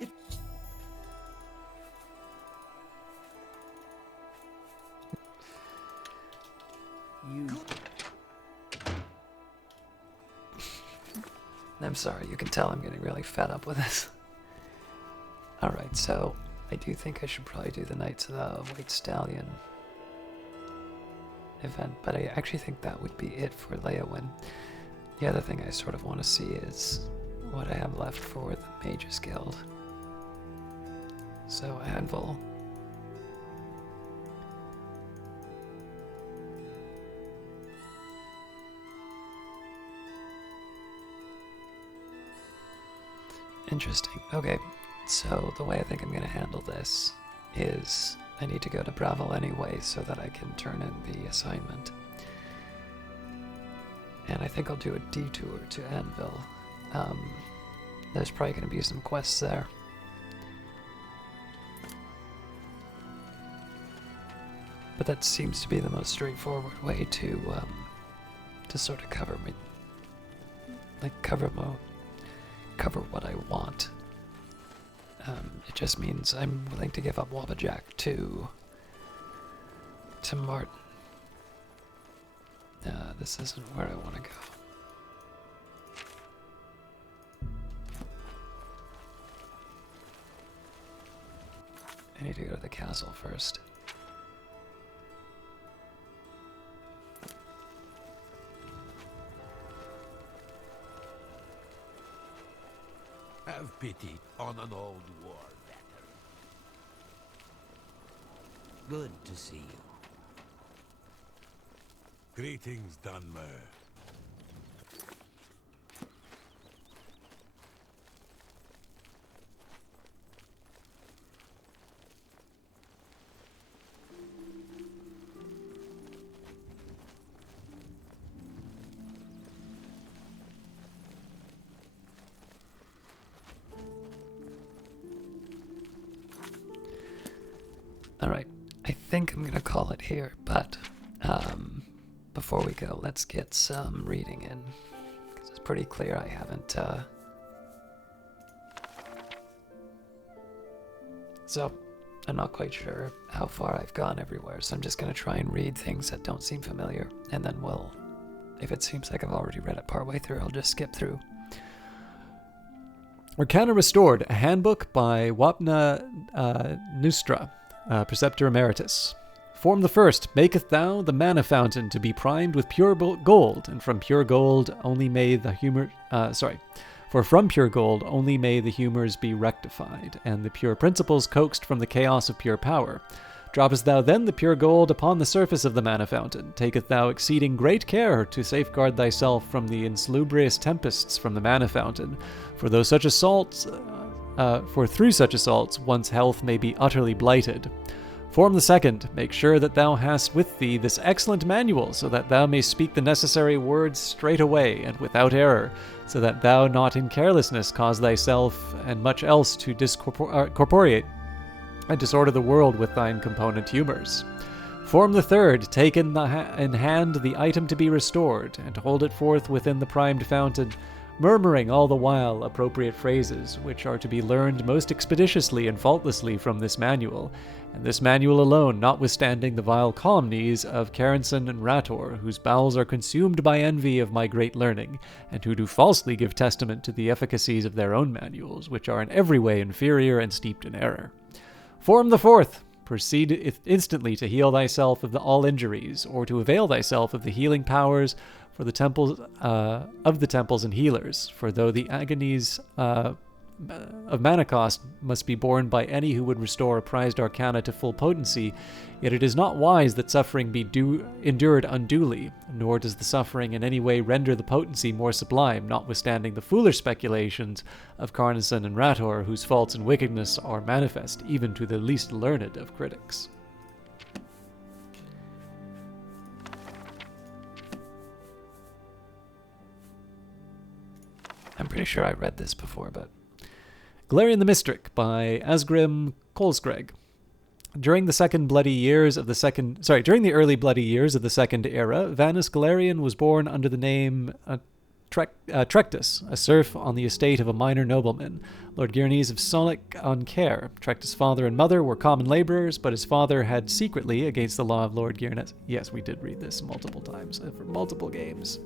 It... You... I'm sorry, you can tell I'm getting really fed up with this. Alright, so I do think I should probably do the Knights of the White Stallion event, but I actually think that would be it for Leyawiin. The other thing I sort of want to see is what I have left for the Mages Guild. So, Anvil. Interesting. Okay, so the way I think I'm going to handle this is I need to go to Bravel anyway so that I can turn in the assignment. And I think I'll do a detour to Anvil. There's probably going to be some quests there. But that seems to be the most straightforward way to sort of cover me, like cover what I want. It just means I'm willing to give up Wabbajack to Martin. This isn't where I want to go. I need to go to the castle first. Have pity on an old war veteran. Good to see you. Greetings, Dunmer. Alright, I think I'm gonna call it here, but before we go, let's get some reading in. pretty clear I haven't, So, I'm not quite sure how far I've gone everywhere, so I'm just going to try and read things that don't seem familiar, and then if it seems like I've already read it partway through, I'll just skip through. Arcana Restored, a handbook by Wapna Nustra, Preceptor Emeritus. Form the first, maketh thou the mana fountain to be primed with pure gold, and from pure gold only may the For from pure gold only may the humours be rectified, and the pure principles coaxed from the chaos of pure power. Droppest thou then the pure gold upon the surface of the mana fountain, taketh thou exceeding great care to safeguard thyself from the insalubrious tempests from the mana fountain, for through such assaults one's health may be utterly blighted. Form the second, make sure that thou hast with thee this excellent manual, so that thou mayst speak the necessary words straight away and without error, so that thou not in carelessness cause thyself and much else to corporeate and disorder the world with thine component humours. Form the third, take in hand the item to be restored, and hold it forth within the primed fountain, murmuring all the while appropriate phrases, which are to be learned most expeditiously and faultlessly from this manual, and this manual alone, notwithstanding the vile calumnies of Carenson and Rator, whose bowels are consumed by envy of my great learning, and who do falsely give testament to the efficacies of their own manuals, which are in every way inferior and steeped in error. Form the fourth, proceed instantly to heal thyself of all injuries, or to avail thyself of the healing powers for the temples and healers. For though the agonies of mana cost must be borne by any who would restore a prized arcana to full potency, yet it is not wise that suffering be endured unduly, nor does the suffering in any way render the potency more sublime, notwithstanding the foolish speculations of Carnison and Rator, whose faults and wickedness are manifest even to the least learned of critics. I'm pretty sure I read this before, but... Galarian the Mystic by Asgrim Kolsgreg. During the early bloody years of the Second Era, Vanus Galarian was born under the name Trectus, a serf on the estate of a minor nobleman, Lord Gyrnes of Solic on Care. Trectus' father and mother were common labourers, but his father had secretly, against the law of Lord Gyrnes... Yes, we did read this multiple times, for multiple games.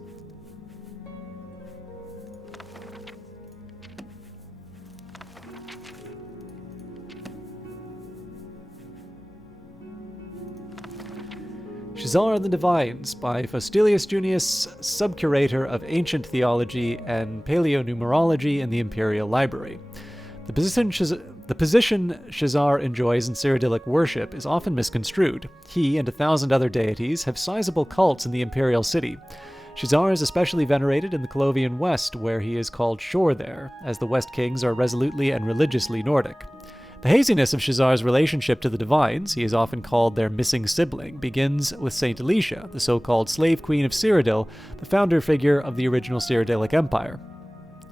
Shazar the Divines by Faustilius Junius, Subcurator of Ancient Theology and Paleonumerology in the Imperial Library. The position Shazar enjoys in Cyrodiilic worship is often misconstrued. He and 1,000 other deities have sizable cults in the Imperial City. Shazar is especially venerated in the Colovian West, where he is called Shor there, as the West Kings are resolutely and religiously Nordic. The haziness of Shazar's relationship to the Divines, he is often called their missing sibling, begins with Saint Alicia, the so-called slave queen of Cyrodiil, the founder figure of the original Cyrodiilic Empire.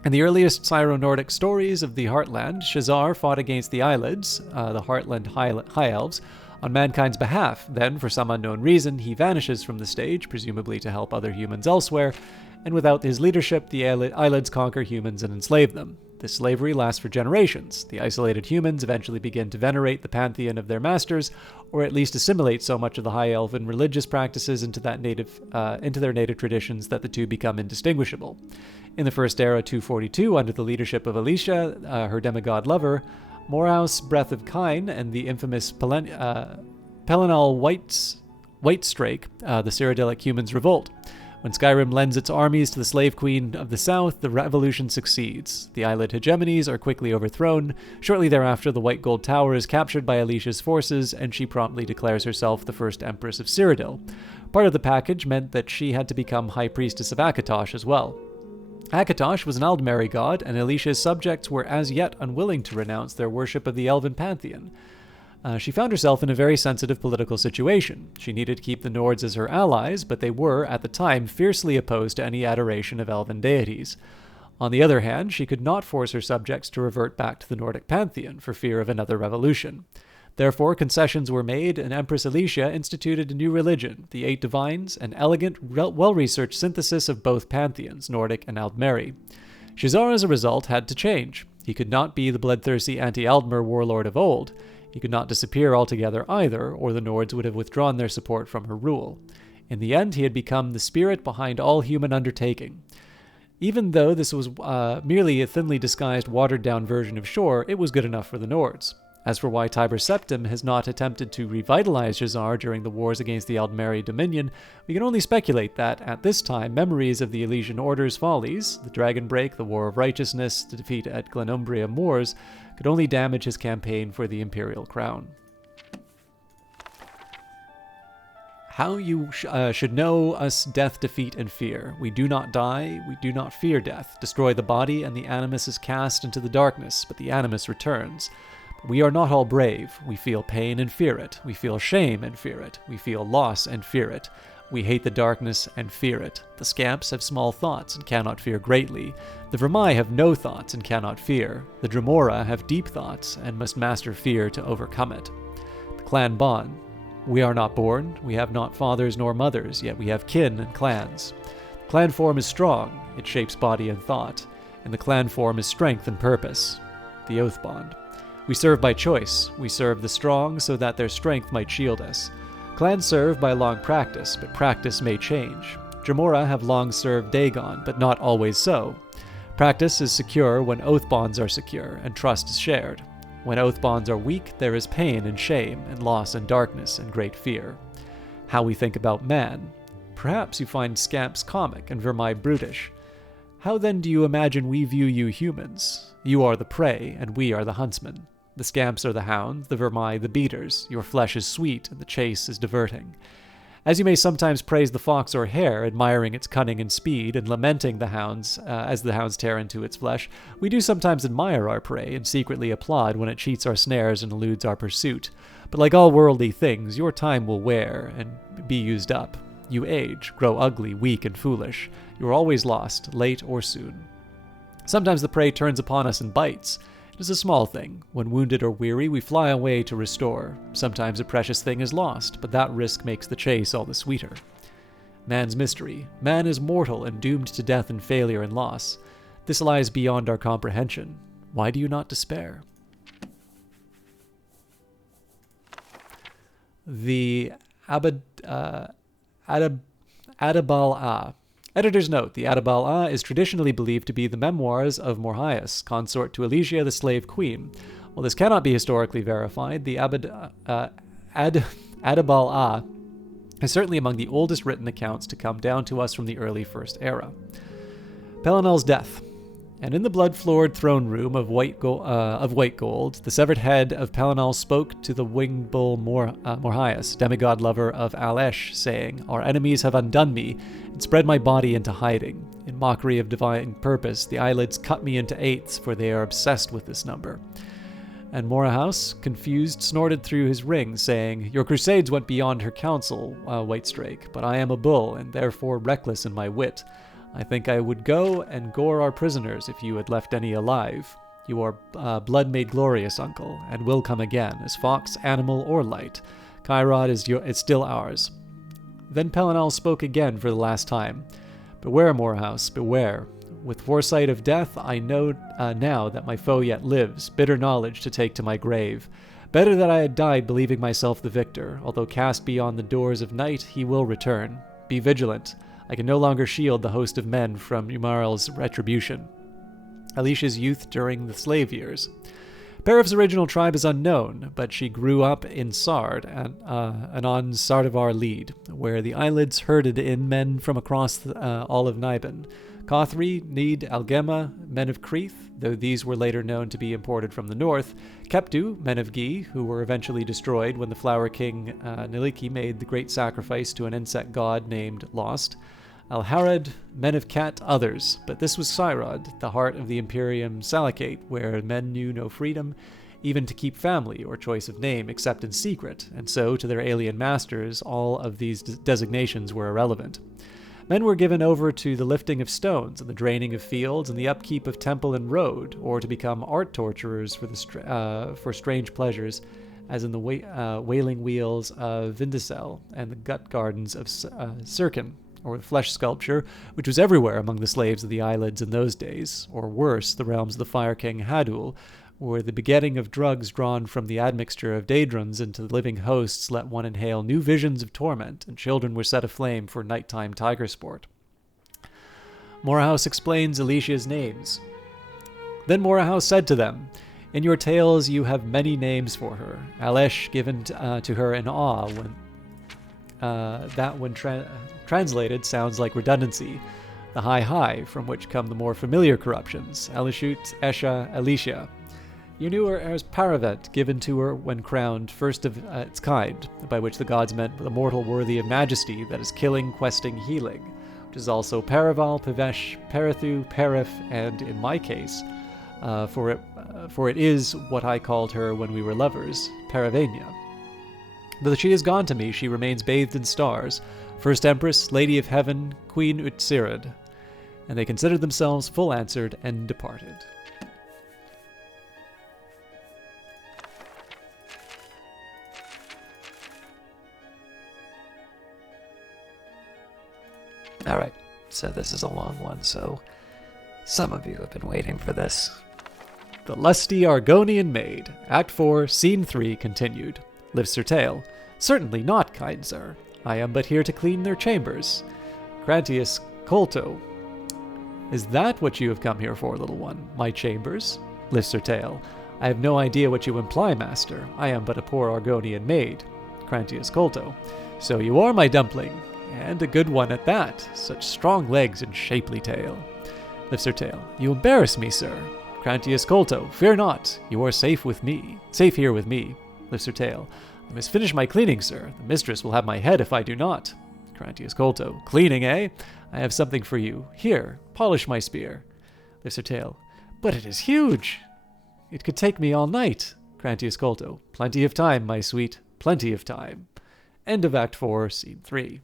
In the earliest Syro-Nordic stories of the Heartland, Shazar fought against the Eyelids, the Heartland High Elves, on mankind's behalf. Then, for some unknown reason, he vanishes from the stage, presumably to help other humans elsewhere, and without his leadership, the Eyelids conquer humans and enslave them. This slavery lasts for generations. The isolated humans eventually begin to venerate the pantheon of their masters, or at least assimilate so much of the High Elven religious practices into their native traditions that the two become indistinguishable. In the First Era 242, under the leadership of Alicia, her demigod lover, Moraus, Breath of Kine, and the infamous Pelinal Whitestrake, the Cyrodiilic humans revolt. When Skyrim lends its armies to the Slave Queen of the South, the revolution succeeds. The Eyelid hegemonies are quickly overthrown. Shortly thereafter, the White Gold Tower is captured by Alicia's forces, and she promptly declares herself the first Empress of Cyrodiil. Part of the package meant that she had to become High Priestess of Akatosh as well. Akatosh was an Aldmeri god, and Alicia's subjects were as yet unwilling to renounce their worship of the Elven pantheon. She found herself in a very sensitive political situation. She needed to keep the Nords as her allies, but they were, at the time, fiercely opposed to any adoration of elven deities. On the other hand, she could not force her subjects to revert back to the Nordic pantheon for fear of another revolution. Therefore, concessions were made, and Empress Alicia instituted a new religion, the Eight Divines, an elegant, well-researched synthesis of both pantheons, Nordic and Aldmeri. Shazar, as a result, had to change. He could not be the bloodthirsty anti-Aldmer warlord of old. He could not disappear altogether either, or the Nords would have withdrawn their support from her rule. In the end, he had become the spirit behind all human undertaking. Even though this was merely a thinly disguised, watered-down version of Shor, it was good enough for the Nords. As for why Tiber Septim has not attempted to revitalize Shazar during the wars against the Aldmeri Dominion, we can only speculate that, at this time, memories of the Elysian Order's follies, the Dragon Break, the War of Righteousness, the defeat at Glenumbria Moors, could only damage his campaign for the Imperial Crown. How you should know us death, defeat, and fear. We do not die, we do not fear death. Destroy the body, and the animus is cast into the darkness, but the animus returns. We are not all brave. We feel pain and fear it. We feel shame and fear it. We feel loss and fear it. We hate the darkness and fear it. The Scamps have small thoughts and cannot fear greatly. The Vermai have no thoughts and cannot fear. The Dremora have deep thoughts and must master fear to overcome it. The Clan Bond. We are not born. We have not fathers nor mothers, yet we have kin and clans. The clan form is strong. It shapes body and thought. And the clan form is strength and purpose. The Oath Bond. We serve by choice. We serve the strong so that their strength might shield us. Clans serve by long practice, but practice may change. Dremora have long served Dagon, but not always so. Practice is secure when oath bonds are secure, and trust is shared. When oath bonds are weak, there is pain and shame, and loss and darkness, and great fear. How we think about man. Perhaps you find Scamps comic and Vermai brutish. How then do you imagine we view you humans? You are the prey, and we are the huntsmen. The Scamps are the hounds, the Vermai the beaters. Your flesh is sweet, and the chase is diverting. As you may sometimes praise the fox or hare, admiring its cunning and speed, and lamenting the hounds as the hounds tear into its flesh, we do sometimes admire our prey and secretly applaud when it cheats our snares and eludes our pursuit. But like all worldly things, your time will wear and be used up. You age, grow ugly, weak, and foolish. You are always lost, late or soon. Sometimes the prey turns upon us and bites. It is a small thing. When wounded or weary, we fly away to restore. Sometimes a precious thing is lost, but that risk makes the chase all the sweeter. Man's mystery. Man is mortal and doomed to death and failure and loss. This lies beyond our comprehension. Why do you not despair? The Adabal-a. Editor's note, the Adabal-a is traditionally believed to be the memoirs of Morhias, consort to Alicia, the slave queen. While this cannot be historically verified, the Adabal-a is certainly among the oldest written accounts to come down to us from the early First Era. Pelinal's death. And in the blood-floored throne room of white gold, the severed head of Pelinal spoke to the winged bull Morhias, demigod lover of Alesh, saying, "Our enemies have undone me and spread my body into hiding. In mockery of divine purpose, the eyelids cut me into eighths, for they are obsessed with this number." And Morhias, confused, snorted through his ring, saying, "Your crusades went beyond her counsel, Whitestrake, but I am a bull, and therefore reckless in my wit. I think I would go and gore our prisoners if you had left any alive. You are blood made glorious, uncle, and will come again, as fox, animal, or light. Kairad is still ours." Then Pelinal spoke again for the last time. "Beware, Morehouse, beware. With foresight of death, I know now that my foe yet lives, bitter knowledge to take to my grave. Better that I had died believing myself the victor. Although cast beyond the doors of night, he will return. Be vigilant. I can no longer shield the host of men from Umarel's retribution." Alicia's youth during the slave years. Perif's original tribe is unknown, but she grew up in Sard and on Sardavar Lead, where the eyelids herded in men from across all of Nibin. Cothri, Need, Algema, men of Creeth, though these were later known to be imported from the north. Keptu, men of Gi, who were eventually destroyed when the Flower King Niliki made the great sacrifice to an insect god named Lost. Alharad, men of Cat, others, but this was Cyrod, the heart of the Imperium Salakate, where men knew no freedom, even to keep family or choice of name except in secret, and so to their alien masters all of these designations were irrelevant. Men were given over to the lifting of stones and the draining of fields and the upkeep of temple and road, or to become art torturers for strange pleasures, as in the Wailing Wheels of Vindicel and the Gut Gardens of Sirkin, or flesh sculpture, which was everywhere among the slaves of the Eyelids in those days, or worse, the realms of the Fire King Hadul, where the begetting of drugs drawn from the admixture of Daedrons into the living hosts let one inhale new visions of torment, and children were set aflame for nighttime tiger sport. Morahouse explains Alicia's names. Then Morahouse said to them, "In your tales you have many names for her. Alesh given to her in awe, when translated sounds like redundancy. The High, from which come the more familiar corruptions, Elishut, Esha, Alicia. You knew her as Paravet, given to her when crowned, first of its kind, by which the gods meant the mortal worthy of majesty, that is killing, questing, healing, which is also Paraval, Pavesh, Parathu, Parif, and, in my case, for it is what I called her when we were lovers, Paravania. Though she is gone to me, she remains bathed in stars, First Empress, Lady of Heaven, Queen Utsirid." And they considered themselves full answered and departed. Alright, so this is a long one, so some of you have been waiting for this. The Lusty Argonian Maid, Act 4, Scene 3, continued. Lifts her tail. "Certainly not, kind sir. I am but here to clean their chambers." Crantius Colto. "Is that what you have come here for, little one? My chambers?" Lifts her tail. "I have no idea what you imply, master. I am but a poor Argonian maid." Crantius Colto. "So you are, my dumpling. And a good one at that. Such strong legs and shapely tail." Lifts her tail. "You embarrass me, sir." Crantius Colto. "Fear not. You are safe here with me." Lifts her tail. "I must finish my cleaning, sir. The mistress will have my head if I do not." Crantius Colto. "Cleaning, eh? I have something for you. Here, polish my spear." Lifts her tail. "But it is huge. It could take me all night." Crantius Colto. "Plenty of time, my sweet. Plenty of time." End of Act 4, Scene 3.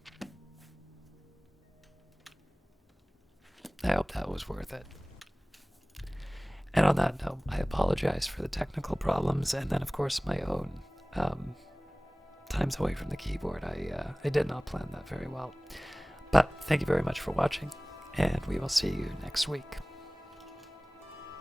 I hope that was worth it. And on that note, I apologize for the technical problems, and then, of course, my own times away from the keyboard. I did not plan that very well. But thank you very much for watching, and we will see you next week.